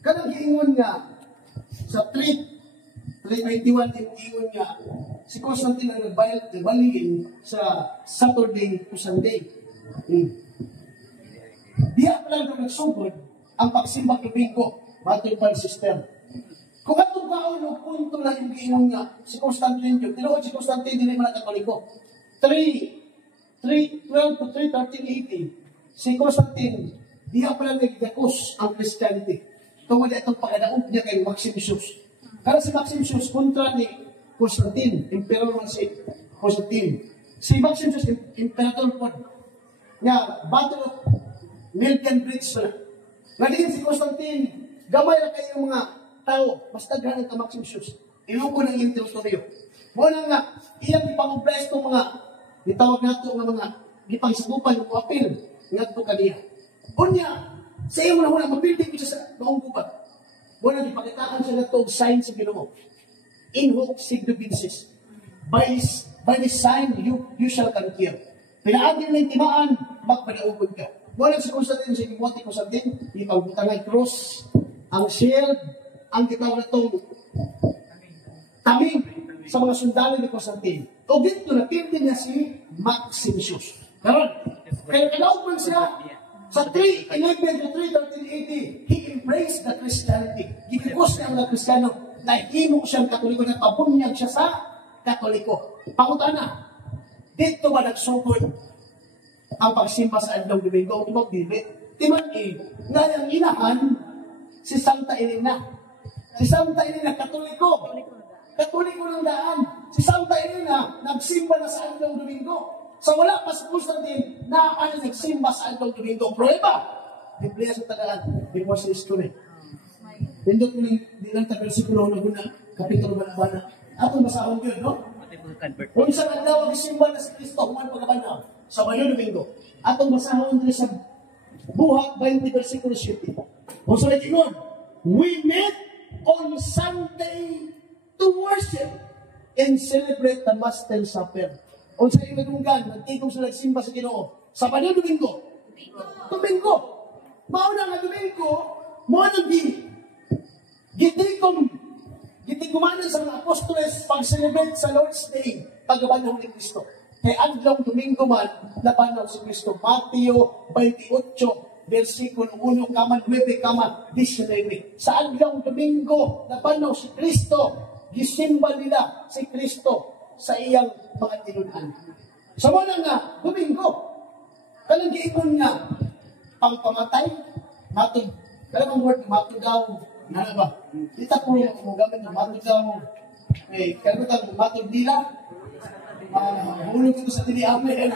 Kanang giingon nga sa 3:21 giingon nga si Constantine ang nagbaligin sa Saturday to Sunday. Diya pa lang nagsugod ang pagsimba Domingo, batong pa system. Kung atong kaon o punto lang yung giingon nga si Constantine yun, tinuod si Constantine din naman ang Katoliko. 3:12 to 3:13 si Constantine, diha pala nagdakos ang Christianity. Tungod itong pagkadaog niya kay Maximus. Kaya si Maximus kontra ni Constantine, Emperor man si Constantine. Si Maximus, Imperator po. Nga, Battle of Milton Bridge na. Nagiging si Constantine, gamay na kayo mga tao, basta ganin ka Maximus. Iluko ng iyong teritoryo. Muna nga, iyang ipangumpress itong mga itawag nato nga mga gipangsagupan yung apil nga ito kaniya. Unya, sa iyo muna mapildi ko sa maong gubat. Muna ipakitakan siya na ito sign sa Ginoo. In hoc signo vinces. By this sign, you shall conquer. Pinaagin ng timaan, magpanaugod ka. Muna si Constantine, si Timothy Constantine, ipagbutan ng cross, ang shield, ang kitawag na itong taming sa mga sundalo ni Constantine. O dito na pintin niya si Maxentius. Karon, kaya kanaugman siya sa 3:11 to 3:13 he embraced the Christianity. Gipikos niya ang mga Kristiyano na himo siyang Katoliko na pabunyag siya sa Katoliko. Pangutan na, dito ba nagsugod ang pagsimba sa Adlaw Domingo? Tibag dili. Timan nga yung inahan si Santa Elena. Si Santa Elena, Katoliko. Katoliko ng daan. Si Santa Elena, nagsimba na sa Adlaw Domingo. Sa wala pa si Constantine, na nagsimba sa Adlaw Domingo. Prueba! Biblia sa Tagalog. Before sa history. Pindot mo lang tagal-sikulo na guna. Kapitulo ba atong basahon yun, no? Kung isang adlaw ang simba na si Kristo, human pagkabanaw, sa Adlaw Domingo, atong basahon din sa Buhat 20 versikulo 7. Kung sa Latinon, we met on Sunday to worship and celebrate the Master Supper. O sa imadunggan, nagtigong sila simba sa Ginoo. Sa Adlaw Domingo. Domingo. Mauna nga Domingo, mo nang gitigumanan sa mga apostoles pag-celebrate sa Lord's Day, pagkabanaw ni Kristo. Kaya Adlaw Domingo man, napanaw si Kristo. Mateo 28, versikulo 1, 9, 19. Sa Adlaw Domingo, napanaw si Kristo. Gisimba nila si Kristo sa iyang mga tinunan. Sa mga nga, Domingo, kalang giingon nga, pangpamatay, matod, kalang word, matod daw, na ba? Kita po yung gamit na matod daw, kalutan, matod nila, hulog ito sa tiniamay,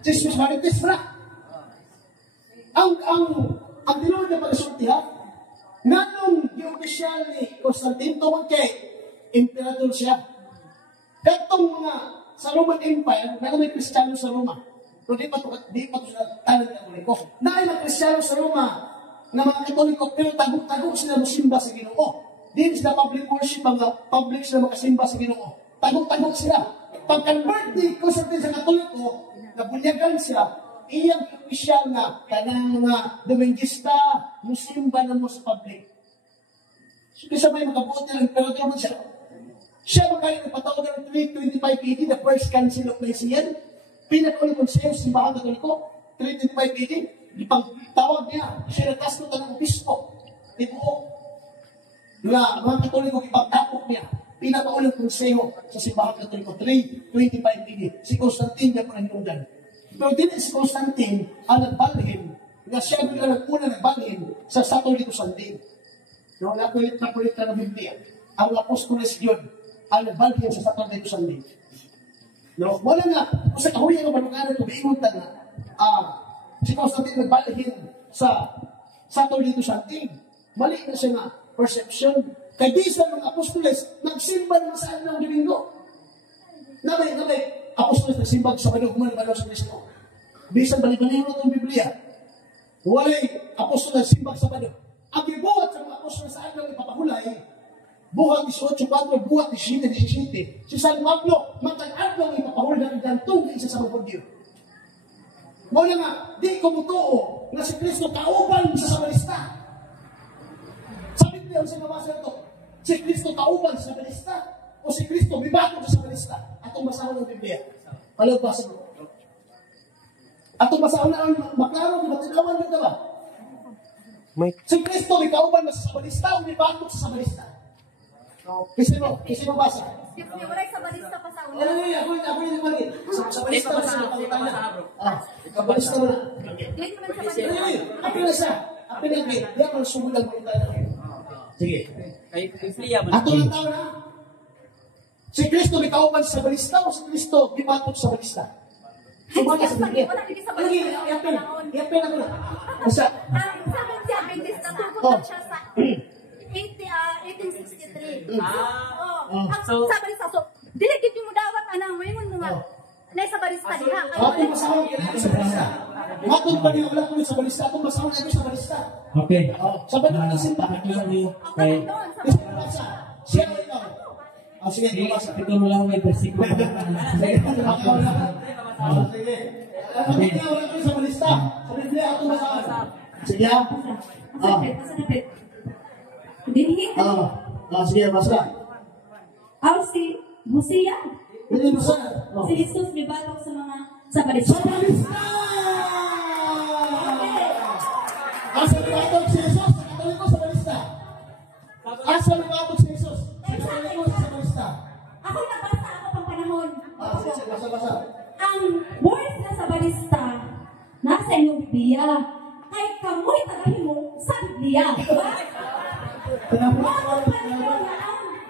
Jesus Marites, bra. Ang tinunan na pag-asulti, ha? Nga nung di-official ni Constantine, tawag kay Imperator siya. Katong mga sa Roman Empire, na may Kristiyano sa Roma. Pero di pa ito sa tanan ng Katoliko. Na ay mga Kristiyano sa Roma, na mga Katoliko, pero tago-tago sila musimba sa Ginoo. Di sila public worship, mga public sila makasimba sa Ginoo. Tago-tago sila. Pag-convert ni Constantine sa Katoliko, nabunyagan siya, iyang opisyal nga, kanang mga Domingista, musimba na mo sa public. So, kisa may makabuot ng Imperator mo siya. Siya magkaya nagpatawag ng 325 AD, the first council of Nicaea. Pinakaulit konseyo sa simbahan Katoliko, 325 AD. Ipagtawag niya, siya nagkasto ng obispo. Ibuo. Nga, mga Katoliko, ipagtapok niya. Pinakaulit konseyo sa simbahan Katoliko, 325 AD. Si Constantine niya po nangyundan. Pero din si Constantine ang nagbalhin, nga siya bigla nagpuna nagbalhin sa Saturday to Sunday. No, nakulit ka ng Biblia. Ang apostoles yun, ang nagbalhin sa Saturday to Sunday. No, wala nga, kung sa kahuyan ng manuganan ito, biinguntan na, si Constantine nagbalhin sa Saturday to Sunday. Mali na siya nga, perception. Kaya di sa mga apostoles, nagsimba naman sa Adlaw Domingo. Namay, apostoles nagsimba sa Madugman, Madugman sa Kristo. Bisan balik-balik na itong Biblia. Walay apostoles nagsimba sa Madug. Ang ibuhat sa mga apostoles sa Adlaw ipapahulay, buhat 18:4, buhat 17:17. Si San Pablo, matag-adlaw ipapahulay ng gantong isa sa mga Hudyo. Muna nga, di ko mutuo na si Kristo kauban sa Sabalista. Sabi ko yung sinabasa ito, si Kristo kauban sa Sabalista o si Kristo bibago sa Sabalista. Atong basahon ng Biblia. Palagbasa mo. Atong basahon na ang maklaro, matinawan dito ba? Si Kristo may kauban sa Sabalista o bibago sa Sabalista. Kasi mo basa? Excuse me, wala sa balista pa sa ulo. Ako yung nagmali. Sa balista mo sa pagkakala. Kabalista mo na. Click naman sa balista. Api na siya. Api na gate. Di ako sumula mo yung tayo. Sige. Ato lang tao na. Si Kristo may kauban sa balista o si Kristo bibatok sa balista? Sumaka sa Biblia. Iapin ako na. Basta. Sabi siya, Adventist, natungkol siya sa 1863. So, sabi sa diligid mo dawat anang mayingon mo nga. Nay sa barista diha. Matod pa sa akin sa balista. Matod pa wala ko sa balista. Kung masama kami sa balista. Okay. Sabi na ng simba. Okay. Siya ikaw. Sige, Ito mo lang may versikulo. Sige. Sabi niya, wala kami sa balista. Sabi niya, ako masama. Sige. Dinhi. Sige, basta. Aw si Busia. Hindi basta. Si Jesus libatok sa mga sa balista. Sa balista! Asa libatok si Jesus sa Katoliko sa balista? Asa libatok si Jesus sa Katoliko sa balista? Ako nabasa ako pang panahon. Sige, basa. Ang words na sa balista nasa inyong Biblia. Kay kamoy tagahin mo sa Biblia. Mga panahon na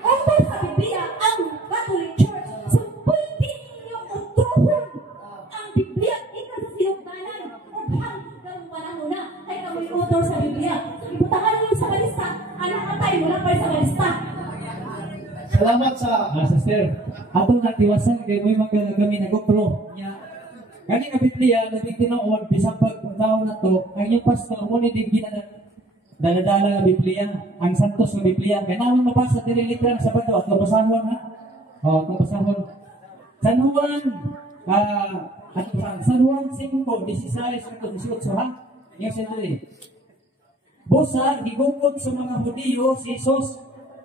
ang sa Biblia, ang Catholic Church, so pwede ninyong utuhon ang Biblia, ika sa sinugdanan, upang ng panahon na, ay kamoy utor sa Biblia. So, ibutangan niyo sa balista, anak atay mo lang pa sa balista. Salamat sa... Sister, ato natiwasan kay may mga kami nagopro niya. Kani ka Biblia, nabing tinuod, bisang pagpuntaon na to, ang inyong pastor, mo ni din daladala na Biblia, ang santos na Biblia. Kaya naman mabasa diri literal sa bato at mabasahon ha. At mabasahon. San Juan, San Juan 5:16-18 ha. Yung sinabi. Busa, gigugod sa mga Hudiyo si Jesus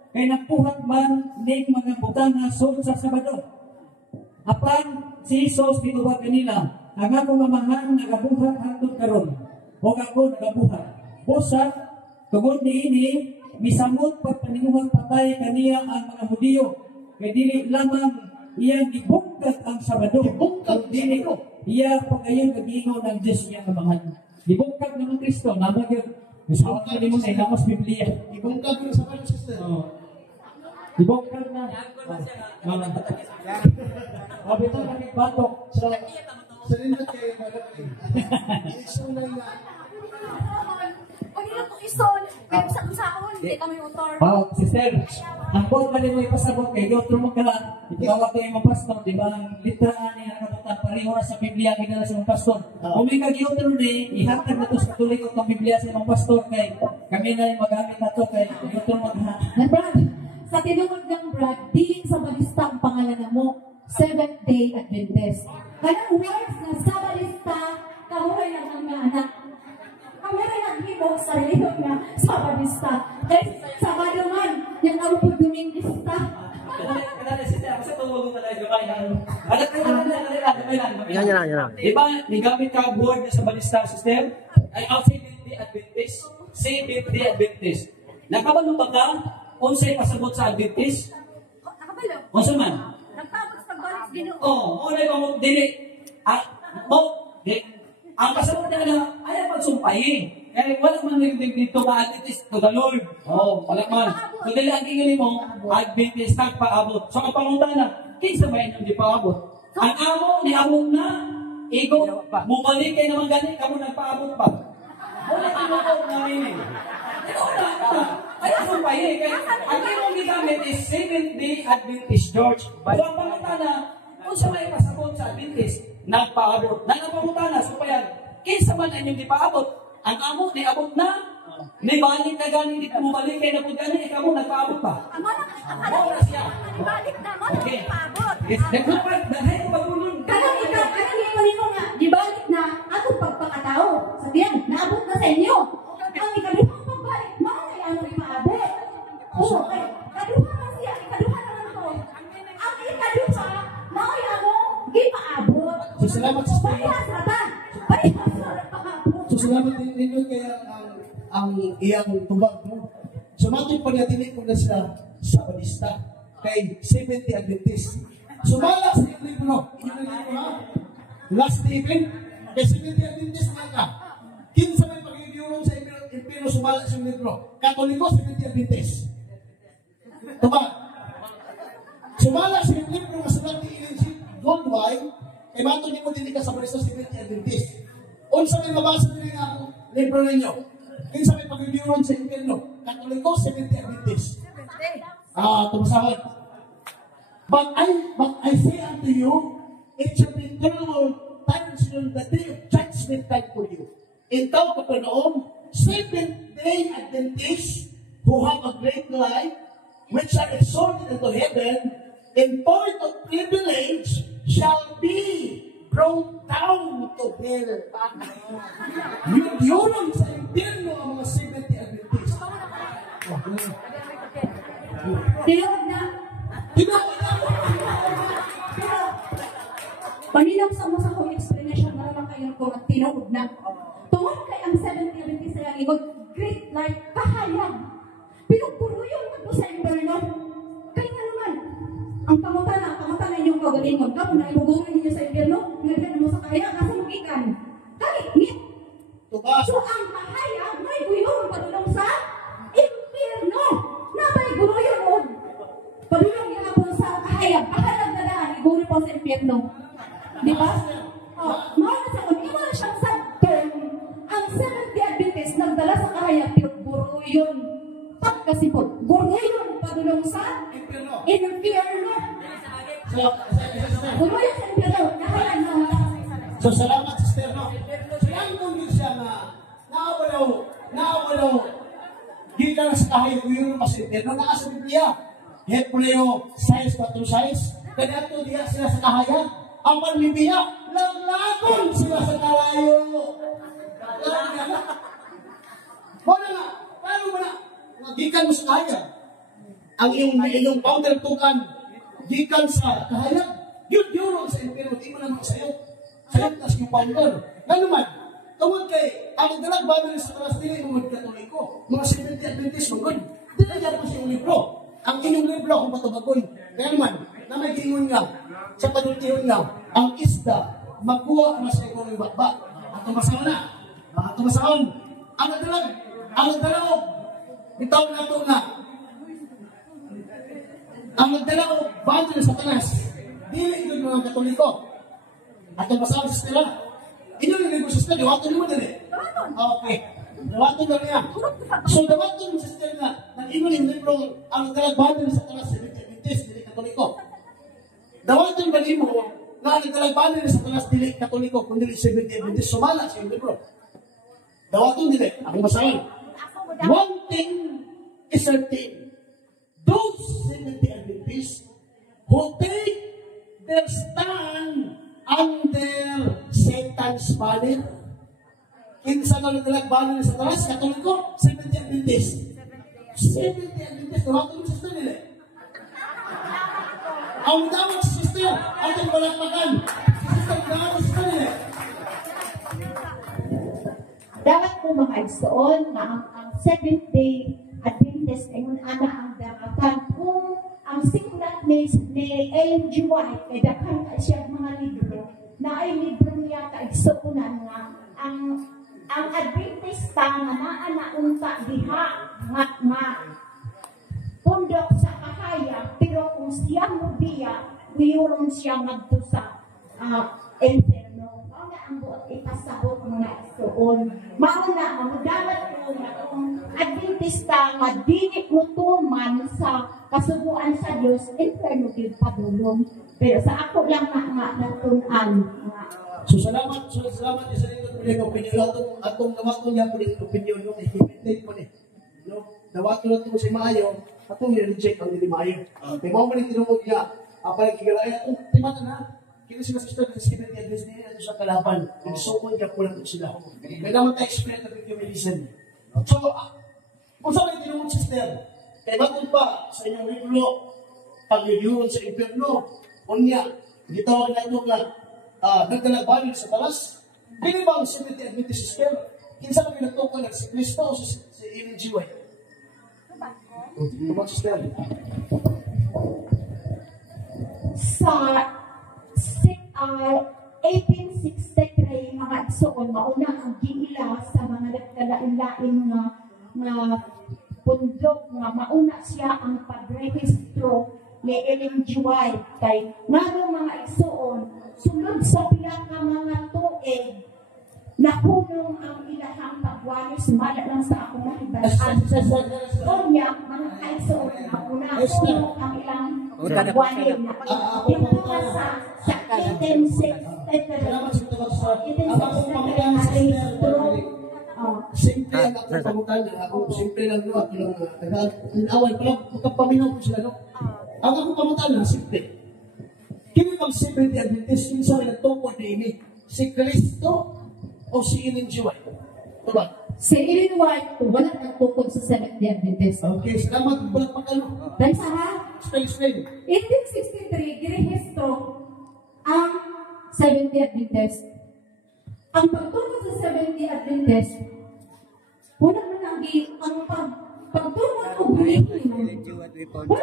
kay nagpuhat man ning mga butanga sud sa Sabado. Apan si Jesus gituwag kanila, ang akong mamahan nagabuhat hangtod karon. O ako nagabuhat. Busa, tungod niini misamot pagpaninguhang patay kaniya ang mga Hudiyo. Kay dili lamang iyang gibungkag ang Sabado. Gibungkag dili iya pagayon kagingo ng Diyos niya mamahan. Gibungkag naman Kristo, namag yun. Masawag na mo sa ilamos Biblia. Ibungkag yung sa kanya, sister. Ibongkar na. Bito na may batok. Sa linod kayo, isunay na. Pag nila kong ison, pero sa kusaon, hindi kami utor. Sister, ang buwan pa rin mo ipasabot kay Diyos mo ka lang. Ikaw ito yung mga pastor, di ba? Ang literaan niya nakabutan, pareho na sa Biblia, kaya sa mga pastor. Kung may kag-iotro ni, ihatag na ito sa tuloy ko itong Biblia sa mga pastor, kay kami na yung magamit na ito, kay iotro Brad, sa tinungod ng Brad, di sa balista ang pangalan na mo, Seventh-day Adventist. Kanang words na sa balista, kahuray lang ang mga anak. Kami rin naghibok sa reliyon na sa balista. Dahil sa maluman, yung arupod duming lista. Diba, nigamit ka board na sa balista system? Ay, Seventh-day Adventist. Seventh-day Adventist. Nakabalo ba ka? Unsay pasabot sa Adventist? Nakabalo. Unsa man? Nagtabot sa pagbalik Ginoo. Una ba mo dili? Ang pasabot na ayaw pagsumpahin. Kaya wala man dito ka Adventist to the Lord. Wala man. So dili ang tingin mo Adventist nagpaabot. So ang pangutana, kinsa ba inyong di paabot? Ang amo ni among na igo bumalik kay naman gani kamo nagpaabot pa. Wala tinuod namin. Ayaw sumpahin. Kaya ang imong gigamit is Seventh-day Adventist Church. So ang pangutana, kung sa may pasabot sa Adventist, nagpaabot. Nangapamutana, so pa yan, kinsa man ang inyong di paabot, ang amo, ni abot na, ni balik na gani, di bumalik kayo na po gani, ikaw mo, nagpaabot pa. Amo na, Oo, siya. ibalik na mo, Okay. paabot. Yes, nagpapag, dahil ko pagulong. Kanang ikaw, kanang mo nga, gibalik na ako pagpakatao. Sabihan, naabot na sa inyo. Ang ikaduhang pagbalik, malay ang ipaabot. Oo, kaduha man siya, ikaduha naman ko. Ang ikaduha, malay ako, gipaabot. So, salamat sa Espiritu. Parehas na ta. Parehas na paabot. So, salamat din ninyo kaya ang iyang tubag, no? So, matong pagkatinig ko na sila sa balista kay Seventh-day Adventist. Sumala sa iyong libro. Iyong libro, ha? Last Stephen, kay Seventh-day Adventist nga ka. Kinsa may pag-ibiyurong sa impero sumala sa iyong libro. Katoliko, Seventh-day Adventist. Tubag. Sumala sa iyong libro nga sa Dr. Ellen G. Goldwyn, kay matong ni mo din ka sa balista Seventh-day Adventist. Unsa may mabasa nila nga ang libro ninyo. Kinsa may pag-ibiyurong sa impero. Katoliko, Seventh-day Adventist. Tumasahod. But I say unto you, it shall be eternal times in the day of judgment time for you. in town Capernaum, Seventh-day Adventists who have a great light, which are exalted into heaven, in point of privilege, shall be brought down to hell. Yun sa impyerno ang mga Seventh-day Adventists. Tinawag na. Pero, paninang sa mo sa kong explanation, maramang kayo ko at tinawag na. Tungod kay ang 70 Adventist sa lingkod, great light, kahayag. Pinagpuruyon ko sa impyerno. Kaya nga naman, ang pangutana ninyong kagalingon. Kamu na ibubuhay ninyo sa impyerno, ngayon mo sa kahayag, nasa magikan. Kahit ngit. So ang kahayag, may buyon padulong sa impyerno. Na may buyon mo. Padulong ihapon sa kahayag. Kahayag na daan, iburi po sa impyerno. Di ba? Mahal na sa kung iba na siyang sabton, ang 70 Adventist nagdala sa kahayag, buruyon. Kasi po, buruyon padulong sa impyerno. Buruyon sa impyerno. Kahayag na. So, salamat, sister, no? So, yan kung yun siya na naawalaw, di ka na sa kahayag, yun mas impyerno. Naka sa Biblia, Hebreo 6:4-6, kaya ito diya sila sa kahayag. Ang Biblia, langlagon sila sa kalayo. Wala nga, paano mo na, gikan mo sa kahayag. Ang iyong pangdertukan, gikan sa kahayag, yun sa impyerno, di mo naman sa'yo. Sayang tas yung founder. Nga naman, tawag kay, ang dalag bago sa talas nila yung mga Katoliko, mga 70 Adventist, mga good. Dinagyan po siyang libro. Ang inyong libro kung patubagoy. Kaya naman, na may gingon nga, sa panultihon nga, ang isda, magkuha na sa ikong ibakbak. At tumasaon na. At tumasaon. Ang nagdalaw, bitaw na ito nga. Ang nagdalaw, bago na sa talas. Dili yun mga Katoliko. At ang masabi sa sila, inyo yung libro sa sila, diwato naman din eh. Okay. Dawato na niya. So, dawato mo sa sila na, nag-inyo yung libro, ang nagdalagbanan sa talas, dili Katoliko. Dawato yung bali mo, na ang nagdalagbanan sa talas, dili Katoliko, kundi 70 Adventist, sumala sa yung libro. Dawato nila, akong masabi. One thing is certain, those 70 Adventists who take their stand under Satan's banner. Kinsa na nagdalagbanan sa talas, Katoliko, 70 Adventist. 70 Adventist, nawagin mo sister nila. Ang dawag sa sister, atong balakpakan. Sister, nawagin sa sister nila. Dapat po mga igsoon na ang Seventh-day Adventist ay anak ang damatan kung ang siklat ni Ellen G. White ay dakan ka siya mga libro na ay libro niya kaigsuunan nga ang Adventista nga naanaunta diha nga pundok sa kahayag pero kung siya mo biya mayroon siya ngadto sa inferno. Mao na ang buot ipasabot mga igsoon. Mao na dapat ko nga kung Adventista nga dili mutuman sa kasubuan sa Diyos, inferno din padulong. Pero sa ako lang nga natunan. So salamat sa inyo ng opinion. Atong nawato niya po yung opinion nyo. I-imitate po niya. Nawato na ito si Maayo, atong i-reject ang hindi Maayo. Kaya mga maling tinumog niya, parang kigalaya, timata na. Kaya sila sister na si Kennedy Adventist niya sa kalaban. Nagsumon niya po lang sila. Kaya naman tayo experience na yung medicine. So, kung saan yung tinumog sister, kaya bakit pa sa inyong libro, pag-review sa impyerno, unya, gitawag na ito nga, nagdalagbanin sa talas. Dili ba ang 70 Adventist system? Kinsa kami nagtukan na si Kristo o si Ellen G. White? Tumang system. Sa 1863, mga igsoon, mauna ang giila sa mga nagkalain-lain nga pundok nga mauna siya ang pagrehistro ni Ellen G. White kay ngano mga igsoon sulod sa pila nga mga tuig nakunong ang ilahang pagwalis mala lang sa ako mahibalaan Konya mga kaigsoon mauna kunong ang ilang pagwalis pinaka sa 1863 na rehistro simple ang akong pangutan, ako simple lang no, at yung awal pala, magkapaminaw ko sila no. Ang akong pangutan simple. Kini bang Seventh-day Adventist, minsan may nagtungkol na ini, si Kristo o si Ellen G. White? Diba? Si Ellen White, wala nagtukod sa Seventh-day Adventist. Okay, salamat. Bulat pagkano. Dahil sa ha? Explain. 1863, ginihistro ang Seventh-day Adventist. Ang pagtulog sa Seventh-day Adventist, wala man ang pagtulog o bulihin, wala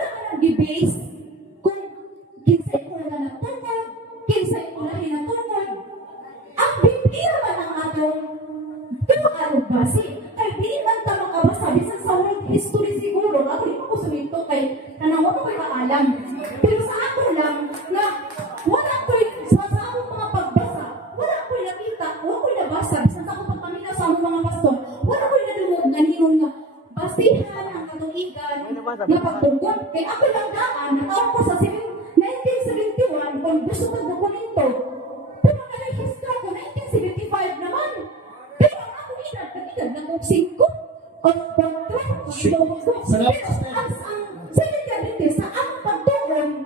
man ang base kung kinsay ko na natungkol, kinsay ko na hinatungkol. Ang Biblia man ang atong pinag-arog base, kay di man ta makabasa, bisan sa world history siguro, ako di ko sumito kay nanawa ko alam. Pero sa ako lang, na wala ko sa akong mga pagbasa, wala ko nakita, wala ko nabasa, bisan sa akong pagpamilya sa akong mga pastor, wala ko nadungog na niyon nga basihan ang katuigan na pagtungkol. Kay ako lang daan, nataon ko sa 1971, kung gusto ko dokumento, pero narehistro ko 1975 naman. Pero ang ako edad ng 5 o 4, pero ang Seventh-day sa ang pagtuon,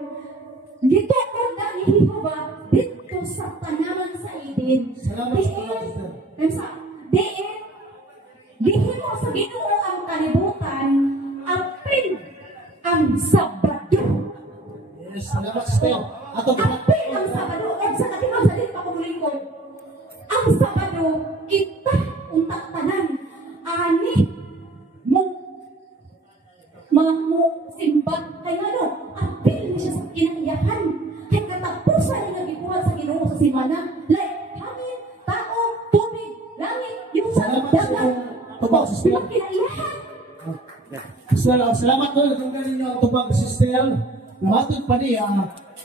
dito ko na ihihuba dito sa tanaman sa Eden. Dihin mo sa Ginoo ang kalibutan, apil ang Sabado. Yes, salamat sister. Apil ang Sabado, o sa katimaw sa din pakumuling ko. Ang Sabado, kita untak tanan, ani mo simbat kay ano, apil niya sa kinaiyahan, kay katapusan niya nagikuhan sa Ginoo sa simana, like hangin, tao, tubig, langit, yung sa dagat, yung kinaiyahan. Salamat po, natunggan ninyo ang tubag sister. Namatod pa niya,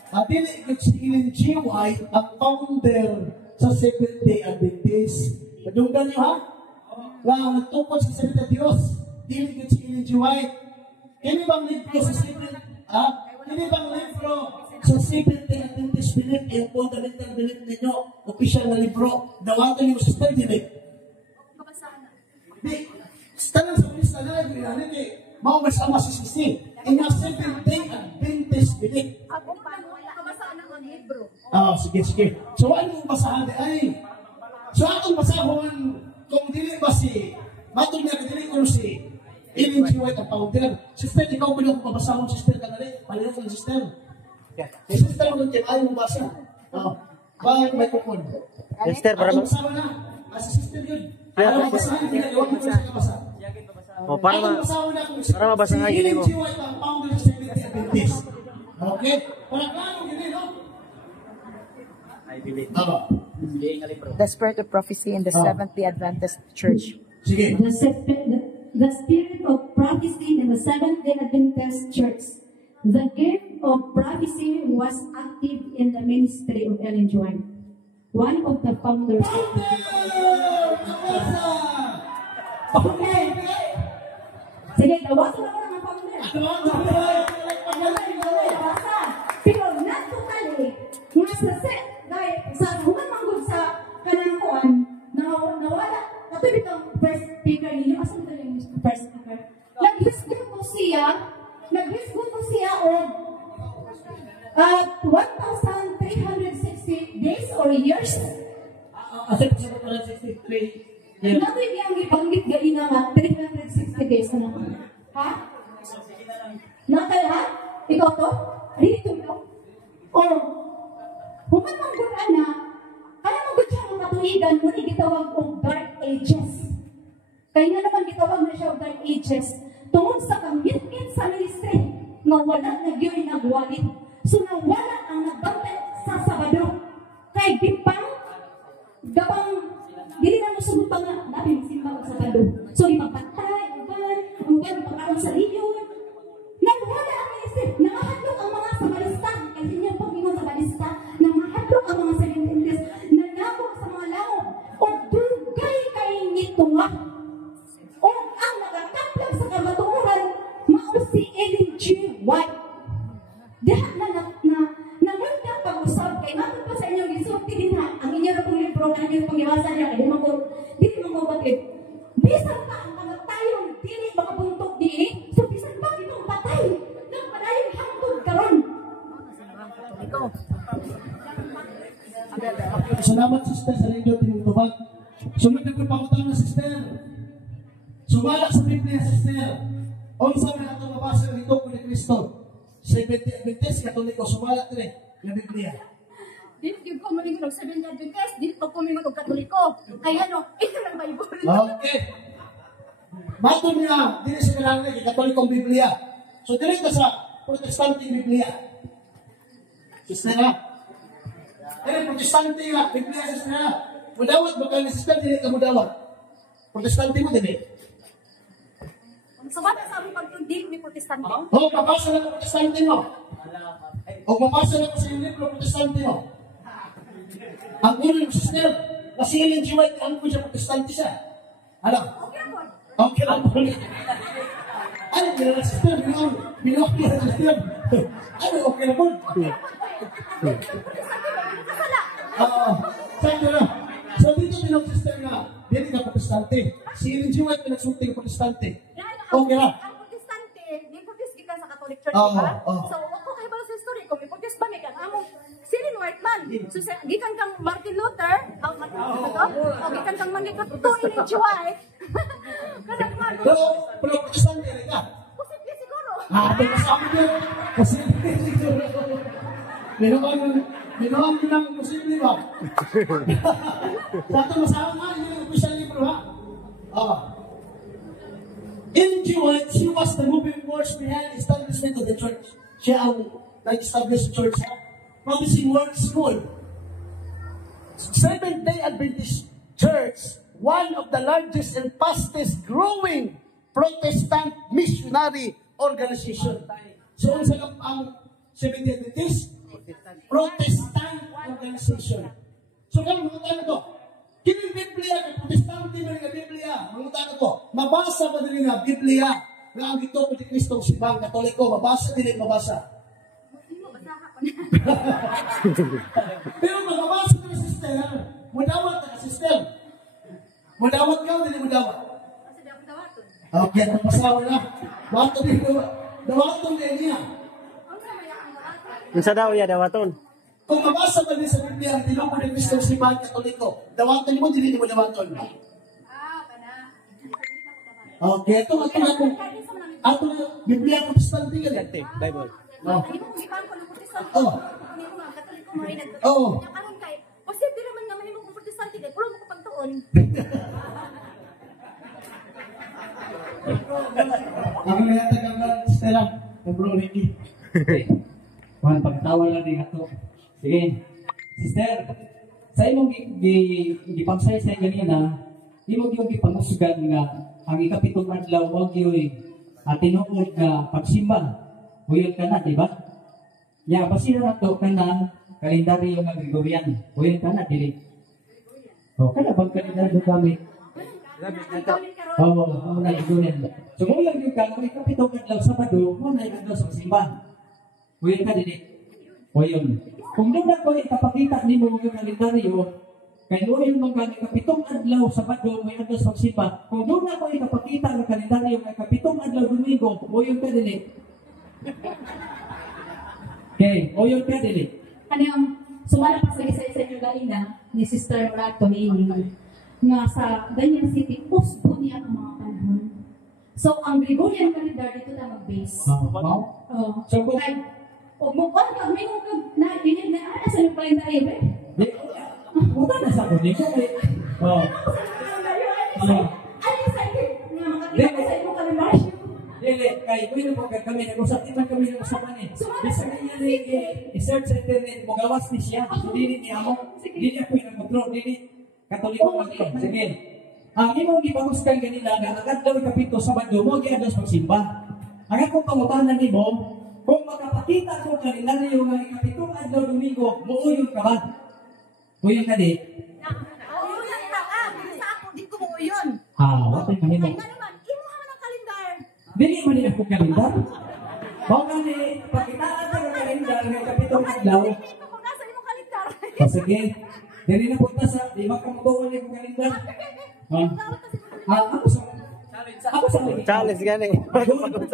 at dili si Ellen G. White, ang founder sa Seventh-day Adventist. Natunggan niyo ha? Nga nagtungkol sa salita Diyos, dili si Ellen G. White. Kini bang libro sa Seventh-day Adventist belief, yung fundamental belief ninyo, official na libro, dawagan niyo sister, dili? Di, tanang sa lista na lang, mau bersama sisi ini Seventh-day Adventist belief. Oh, sige. So, ano yung basahan di ay? So, atong basahon, kung dili ba si, matong niya, dili ko si Ellen G. White ang founder. Sister, ikaw pa yung mabasahon, sister ka na rin. Palihan ka ng sister. Si sister mo nung ayaw mo basa. Bakit may kukun? Sister, para atong basahan na. Si sister yun. Ayaw basahan, hindi na iwan mo sa kabasa. Oh, para mabasa nga gini mo. Ellen G. White ang founder ng Seventh-day Adventist. Okay? Para klaro gini, no? I believe. The Spirit of Prophecy in the Seventh-day Adventist Church. Sige. The Spirit of Prophecy in the Seventh-day Adventist Church. The gift of prophecy was active in the ministry of Ellen G. White, one of the founders. Okay. Sige, tawasan ako ng founder. Pero not totally, nga sa set, dahil sa human manggod sa kanangkuan, nawala. Katulad ang first speaker ninyo, asan ito yung first speaker? Nag-hisgot ko siya o 1,360 days or years. Asa po sa 163 years? Nato yung ang ibanggit gaina nga 360 days na naman. Ha? Natay ha? Ikaw to? Dito ito? O, human manggod na, kaya manggod siya ng katuligan, muna gitawag kong Dark Ages. Kaya nga naman gitawag na siya Dark Ages, tungkol sa kamit-mit sa ministry, na wala nagyoy nagwalit. So, nawala ang nagbantay sa Sabado. Kay Bipang, gabang, dili na musumutang na, natin simba ang Sabado. So, ipagpantay, ugan, pagkaroon sa liyon. Nawala ang ministry, nangahatlong ang mga sabalista, kasi niya pag ingon sabalista, nangahatlong ang mga Seventh-day, nanabok sa mga lao, o dugay kay nituwa. O ang nagkataplag sa kamatuuran, mao si Ellen G. White. Diha naganda pag-usap kay natin pa sa inyong isulti din ha. Ang inyo na pong libro na inyong pangiwasan niya, di mo batid. Bisan pa ang mga tayo dili makabuntok di, so bisan pa itong patay. Nang padayon hangtod karon. Salamat, sister, sa radio tinutubag. Sunod na pagpakutang na, sister. Sumala sa Biblia, sister. O sa mga itong mabasa ng ito ni Kristo. Sa Adventist, Katoliko, sumala ito ng Biblia. Dili ko malingon og 7 Adventist, dili ko kumingon og Katoliko. Kaya no, ito lang Bible. Okay. Matong niya, dili sa kailangan ng Katolikong Biblia. So, dili ka sa Protestante Biblia. Sister na. Dili, Protestante nga, Biblia, sister na. Mudawat, baka ni sister, dili ka mudawat. Protestante mo, dili. So, wala sa aming pagtundin ni Protestante. O, mabasa na Protestante mo. O, mabasa na sa yung libro Protestante mo. Ang ulo ng sister, na si Ellen G. White, ano po siya Protestante siya? Alam? Okay lang po. Ano, kaya na sister, binuha niya na sister. Ano, okay lang po. Sakto na. So, dito bilang sister nga, dili ka Protestante. Si Ellen G. White, pinagsulti ka Protestante. Okay na. Ang Protestante, di Protest ka sa Catholic Church, Oo, di ba? oo. So, ako kayo ba sa history, kung may Protest ba, may kang among Silin Whiteman. So, gikan kang Martin Luther, Martin Luther ba to? O, gikan kang Manigatuto, Ellen G. White. Kanang mga, Pero Protestante rin ka. posible siguro. Ito masabi niya. Kasi siguro. Binuhan ko ng posible ba? Dato masabi nga, hindi yung official libro ha. In Jewish, she was the moving force behind the establishment of the church. Siya ang nag-establish church ha. Promising Word School. Seventh-day Adventist Church, one of the largest and fastest growing Protestant missionary organization. So, ang Seventh-day Adventist Protestant organization. So, kami mga to. Kining Biblia, kay Protestante mo nga Biblia, mga to. Mabasa ba din nga Biblia na ang ito po ni Kristong Sibang Katoliko, mabasa din mabasa. Pero magabasa ka na sister, mudawat ka sister. Mudawat ka o hindi mudawat? Okay, nagpasawa na. Dawaton din niya. Unsa daw ya dawaton? Kung mabasa ba din sa Biblia, ang tinong ni Kristong Sibang Katoliko, dawaton mo, hindi mo dawaton. Okay, ito Biblia Protestante ka din. Bible. Oh. Posible naman nga mahimong kong Protestante kay puro mo ko pagtuon. Ako na yata kang Stella, ng Bro Ricky. Kuhan, pagtawa lang din ito. Sige. Sister, sa imong gipangsay sa ganina, imong yung gipangusugan nga ang ikapitong adlaw wag yung tinuod nga pagsimba. Huyod ka na, di ba? Ya, basira na to ka na kalendaryo nga Gregorian. Huyod ka na, dili. O, kada bang kalendaryo gamit? Oo, na Gregorian. So, huyod yung ka, kung ikapitong adlaw Sabado, muna yung adlaw sa simba. Huyod ka, dili. Huyod. Kung doon ako ikapakita ni mo mga kalendaryo, kaya doon yung mga ikapitong adlaw Sabado, may adlaw sa simba. Kung doon ako ikapakita ng kalendaryo, may ikapitong adlaw Domingo, huyod ka, dili. Okay, o yun ka dili. Kanang sumala pa sa isa-isa yung galina ni Sister Morato ni nga sa Daniel City, uspo niya ang mga panahon. So, ang Gregorian calendar dito na mag-base. So, kung mukha ka, may mga na sa yung kalendaryo, eh? mukha na sa kunin ko. Ano sa iyo? Nga makakita sa iyo kalendaryo. Dili, kay kuya po kami nag-usap iman kami nag-usapan eh. Bisa kanya ni i-search sa internet mo gawas ni siya. So dili niya mo, dili ako yung nag-control, dili Katoliko man ko. Sige. Ang imong gipanguskan kanila nga agad daw kapito Sabado mo giadto sa pagsimba. Ang akong pangutanan nimo, kung makapakita ko kalendaryo nga ikapitong adlaw Domingo, muuyon ka ba? Uyon ka di? Uuyon ka ka, sa ako, di ko uuyon. Wala mahimo. Dili man din ako kalendar. Baka ni pakitaan ko ng kalendar ng kapitong adlaw. Sige. Dili na punta sa di makamutuon ni kalendar. Ako sa Challenge gani.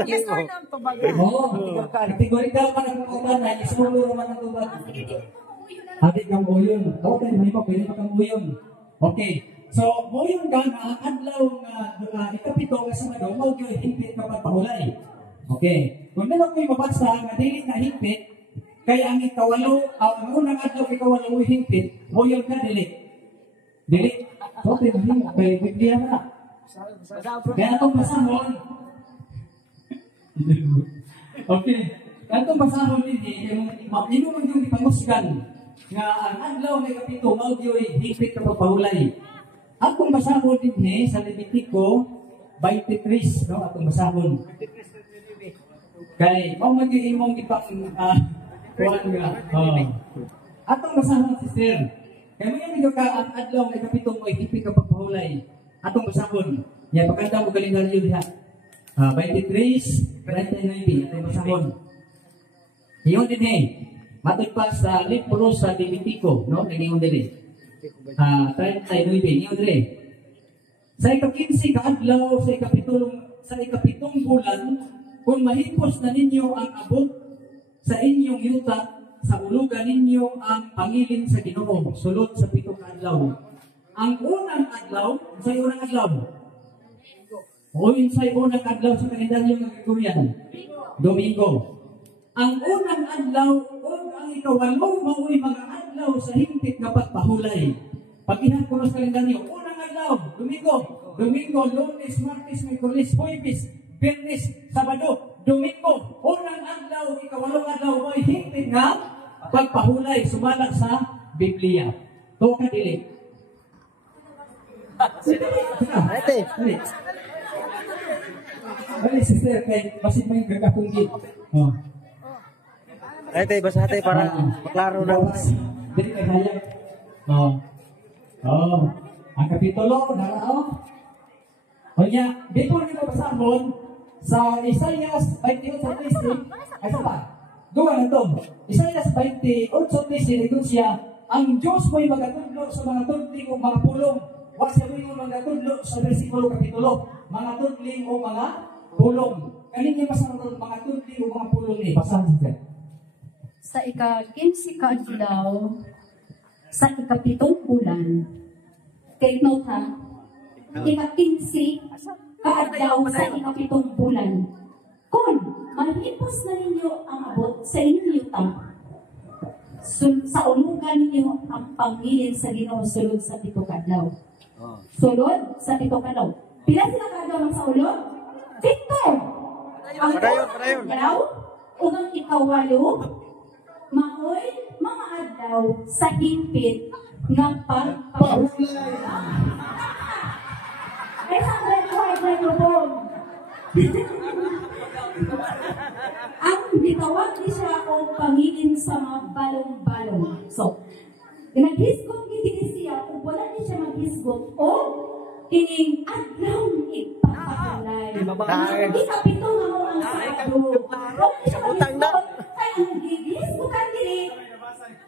Yes or no to ba? Oo, kategorikal pa ng mga na isulo naman ang tubag. Adik kang buyon. Okay, may pa pwede pa kang buyon. Okay. So, buyon ka na adlaw nga ikapito nga sa Sabado, mo gyud higpit ka pagpahulay. Okay. Kung naman ko'y mabasa nga dili na higpit, kay ang ikawalo, ang unang adlaw ikawalo mo higpit, buyon ka dili. Dili. Okay, may Biblia na. Kaya itong basahon. Okay. Kaya itong basahon hindi, ino man yung ipangusgan nga ang adlaw may kapito, maudiyo'y higpit ka pagpahulay. Atong basahon din sa Levitico 23, no? Atong basahon. Kaya, mau mag-iimong ipang kuhan nga. Atong basahon, sister. Kaya may yung ang adlaw may kapito, may higpit ka pagpahulay. Atong basahon. Yan, pagkanta mo galing yun diha. 23, 29, atong basahon. Iyon din matod pa sa libro sa Levitico, no? Nag-iyon din 39, iyon din. Sa ika-15 kaadlaw, sa ikapitong bulan, kung mahipos na ninyo ang abot sa inyong yuta, sa ulugan ninyo ang pangilin sa Ginoo, sulod sa 7 kaadlaw. Ang unang adlaw, sa unang adlaw. O sa unang adlaw sa kalendaryo ng Gregorian, Domingo. Ang unang adlaw o ang ikawalo mao'y mga adlaw sa hingpit nga pagpahulay. Pag-ihan ko sa kalendaryo, unang adlaw, Domingo. Domingo, Lunes, Martes, Miyerkules, Huwebes, Biyernes, Sabado, Domingo. Unang adlaw, ikawalong adlaw mao'y hingpit nga pagpahulay sumala sa Biblia. Tuwa ka dili. Ate. Ay, sister, kay basit mo yung gagapungit. Oh. Ate, basta ate para maklaro na. Dili kay hayag. Oh. Oh. Ang kapitulo, narao. O niya, dito nito basahon sa Isaias 28:13. Ay, sa pa? Duwa na ito. Isaias 28:13, ito siya, ang Diyos mo'y magatudlo sa mga tudling o mga pulong. Huwag siya mo'y magatudlo sa versikulo kapitulo. Mga tudling o mga pulong. Kanin niya pasang mga tudling o mga pulong ni. Basahan siya. Sa ika-15 kaadlaw, sa ikapitong bulan, take note ha, ika-15 kaadlaw sa ikapitong bulan, kung mahipos na ninyo ang abot sa inyong yuta, sa ulugan ninyo ang pangilin sa Ginoo sulod sa 7 kaadlaw. Sulod sa 7 kaadlaw. Pila sila kaadlaw sa ulod? 7. Ang kaadlaw, ug ang ikawalo, maoy mga adlaw sa hingpit ng pagpahulay. Ay, sa microphone. Ang bitawag ni siya o pangilin sa mga balong-balong. So, naghisgot ni siya kung wala ni siya maghisgot o kining adlaw ipapahulay. Hindi kapito nga mo ang Sabado. Huwag ni siya maghisgot. Kaya ang gihisgotan dili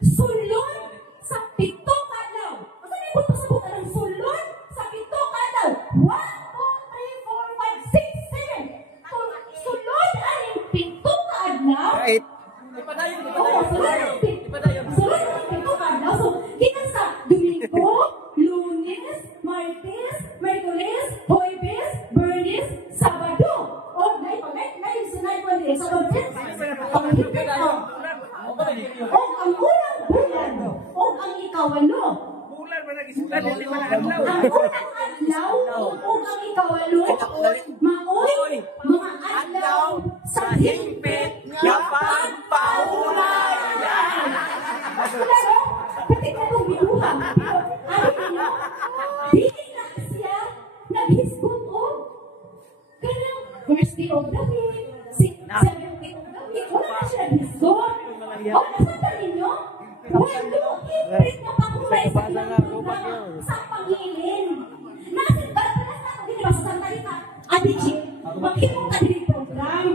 sulod sa 7 kaadlaw. Masa na yung pasabot ng sulod sa 7 kaadlaw? 1, 2, 3, 4, 5, 6, 7. Sulod ang 7 kaadlaw. Right. Sulod ang 7 kaadlaw. So, kita sa Domingo, Lunes, Martes, Miyerkules, Huwebes, Biyernes, Sabado. O, sunay ko din. Sabado din. Ang higpit o. O, ang unang bulan. O, ang ikawalo. Ang unang adlaw. O, ang ikawalo. Maoy, mga adlaw sa higpit nga pagpahulay. Pero, pati ka itong binuhang. Dili na siya naghisgot o. Kaya, first day of the week, seventh day of the week, wala na siya naghisgot. O, nasaan ninyo? Walo, higpit na pangulay sa ilang programa sa pangilin. Nasin, barapalas na ako din, basta sandali ka. Adichik, maghimong ka din program.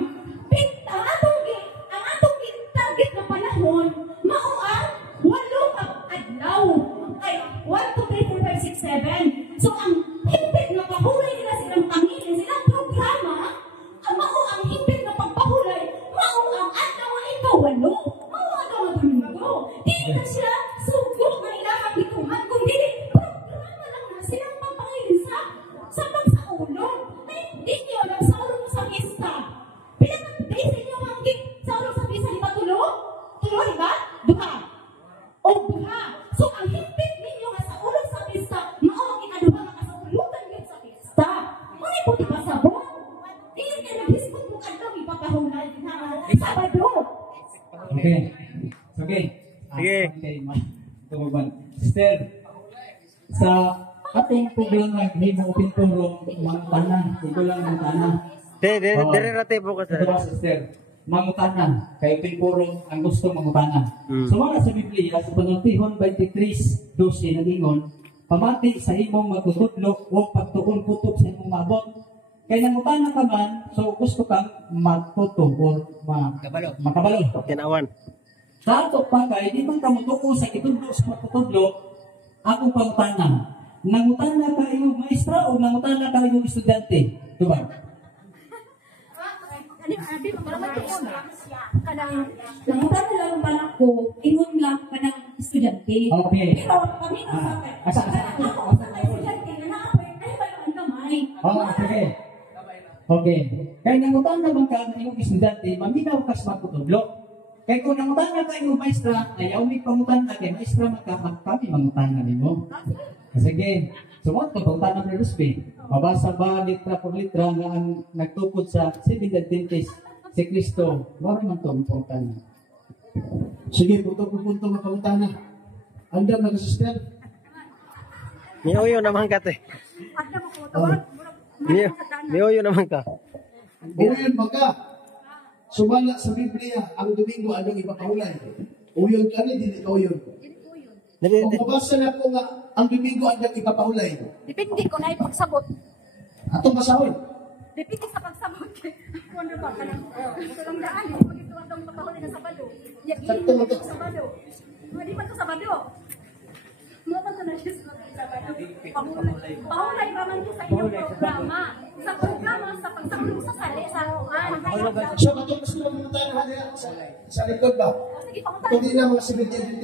Ang atong target na panahon, mauang 8 adlaw. Ay, 1, 2, 3, 4, 5, 6, 7. So, ang higpit na pahulay matulog. Ay, hindi nyo, nagsaulong sa pista. Pinag-day sa inyo hanggang saulong sa pista, di ba tulog? Tulog, di ba? Duha. O duha. So, ang hipit ninyo nga sa ulong sa pista, maawang inaduha nga sa ulugan yun sa pista. Muna po diba sabon? Hindi nga nag-hispot mo ka daw, ipapahunay na Sabado. Okay. Okay. Sige. Okay, tumaban. Sister, sa atong programa, may mga pinturong mga tanan. Ito lang ang tanan. Dire rate po ka Ito ba, sister? Mangutanan. Kaya pinturong ang gusto mangutanan. Mm. So, mga sa Biblia, sa Panultihon 23:12, nagingon, pamati sa imong magtutudlo o pagtuon kutob sa imong mabot. Kaya nangutanan ka man, so gusto kang magtuto o makabalo. Tinawan. Sa ato pa kay di man ka mutuo sa kitudlo sa pagtutudlo, akong pangutanan. Nangutana ka iyong maestra o nangutana ka iyong estudyante? Diba? Nangutan na lang pala ko, ingon lang ka ng estudyante. Okay. Pero kami na sa akin. Asa? Ako sa estudyante na naapoy, ay ba ang kamay? Oh, okay. Okay. Kaya nangutan naman ka ng iyong estudyante, maminaw ka sa magtutudlo. Kaya kung nangutan na ka iyong maestra, ayaw may pangutan na kay maestra kami mangutan na nimo. Sige. Sumunod ko, pangutan ng Respe. Mabasa ba litra por litra nga ang nagtukod sa Seventh Adventist si Kristo? Wala man ito ang pangutan. Sige, punto mapangutana. Andam na ka, sister. Miuyo naman ka te. Miuyo naman ka. Uyon baga. Sumala sa Biblia, ang Domingo anong ipakahulay. Uyon ka rin, hindi ka uyon. Kung mabasa na po nga, ang Domingo anong ipapahulay. Depende ko na ipagsabot. Atong basahon. Depende sa pagsabot. Kung ano ba ka lang. Tulong daan. Pag ito ang papahuli na Sabado. Sakto mo to. Sabado. Hindi man to Sabado. Mo man to na siya sa Sabado. Pahulay ba man to sa inyong programa? Sa programa, sa pagsabot sa sali, sa So, katong gusto mo muna tayo sa likod ba? Sige, pangutan. Kundi na mga 17